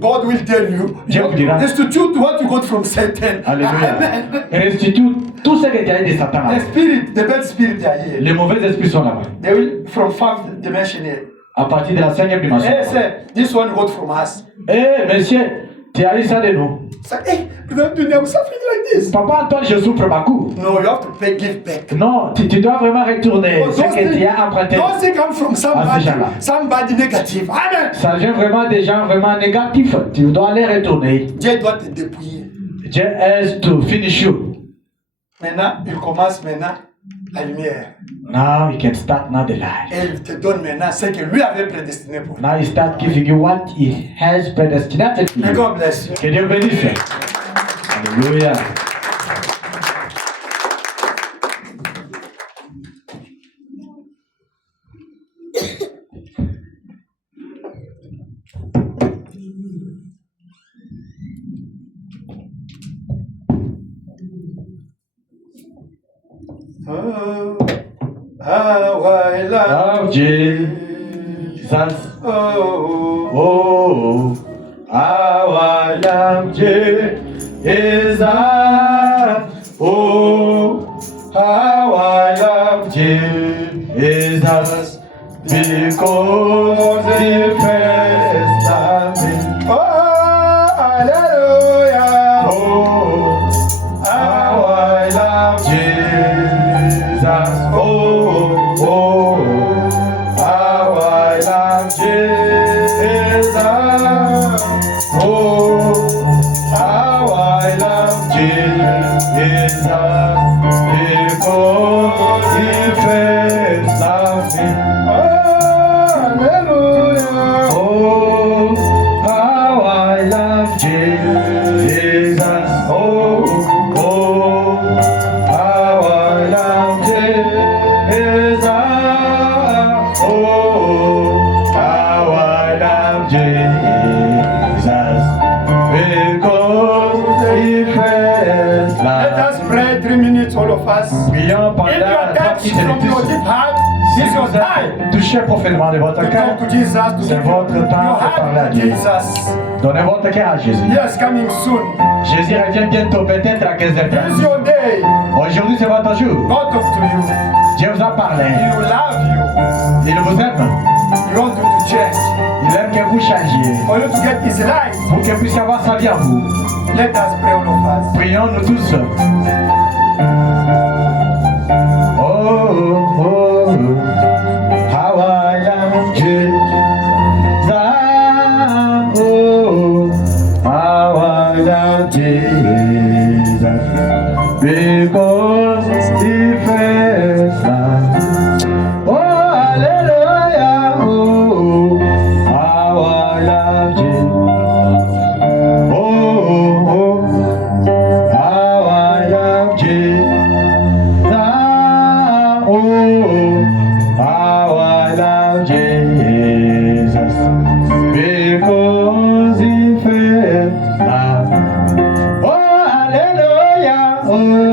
God will tell you, Dieu vous dira. restitute what you got from Satan. Alléluia. Amen. Restitue tout ce que tu as eu de Satan. The spirit, the bad spirit they are here. Les mauvais esprits sont là-bas. They will from 5th dimension here. À partir de la 5e dimension. Hey, say, this one got from us. Eh, monsieur, tu as eu ça de nous. Say, hey, don't do them something like this. Papa Antoine, je souffre beaucoup. No, you have to pay, give back. Non, tu dois vraiment retourner Those ce que tu as emprunté. things come from somebody, gens-là. somebody negative. Amen. Ça vient vraiment des gens vraiment négatifs. Tu dois les retourner. Dieu doit te dépouiller. Dieu has to finish you. Maintenant, il commence maintenant la lumière. Now you can start now the light. Et il te donne maintenant ce que lui avait prédestiné pour toi. Now he start giving you what he has predestinated to May you. God bless you. Que Dieu bénisse. Alléluia. Oh, how I love Love Jesus. Oh, Oh, how I love Jesus. Oh, how I love Jesus. Because he first loved me. oh, hallelujah. Oh, how I love Jesus. Oh, oh, how I love Jesus. Oh, how I love Jesus. Because he first loved me. Hallelujah. Oh, how I love Jesus. Oh, oh, how I love Jesus. Oh, how I love Jesus. Because he first Let loved us pray 3 minutes, all of us. Prions If you are pendant touched from your deep heart, this is your time touchez profondément de votre to cœur. talk to Jesus, to C'est give votre your temps de parler à heart to Dieu. Jesus. Donnez votre cœur à Jésus. Yes, coming soon. Jésus revient bientôt, peut-être à 15h30. This is your day. Aujourd'hui, c'est votre jour. God talk to you. Dieu vous a parlé. He will love you. Il vous aime. He wants you to change. Il aime que vous changiez. For you to get his light. Pour qu'il puisse avoir sa vie en vous. Let us pray, all of us. Prions nous tous. Oh, oh, how I love Jesus. Oh, how I love Jesus. Because he first loved. Oh, hallelujah. Oh, how I love Jesus. Oh, oh, how I love Jesus. Oh, how I love Jesus. Because he first loved. Oh, hallelujah. Oh,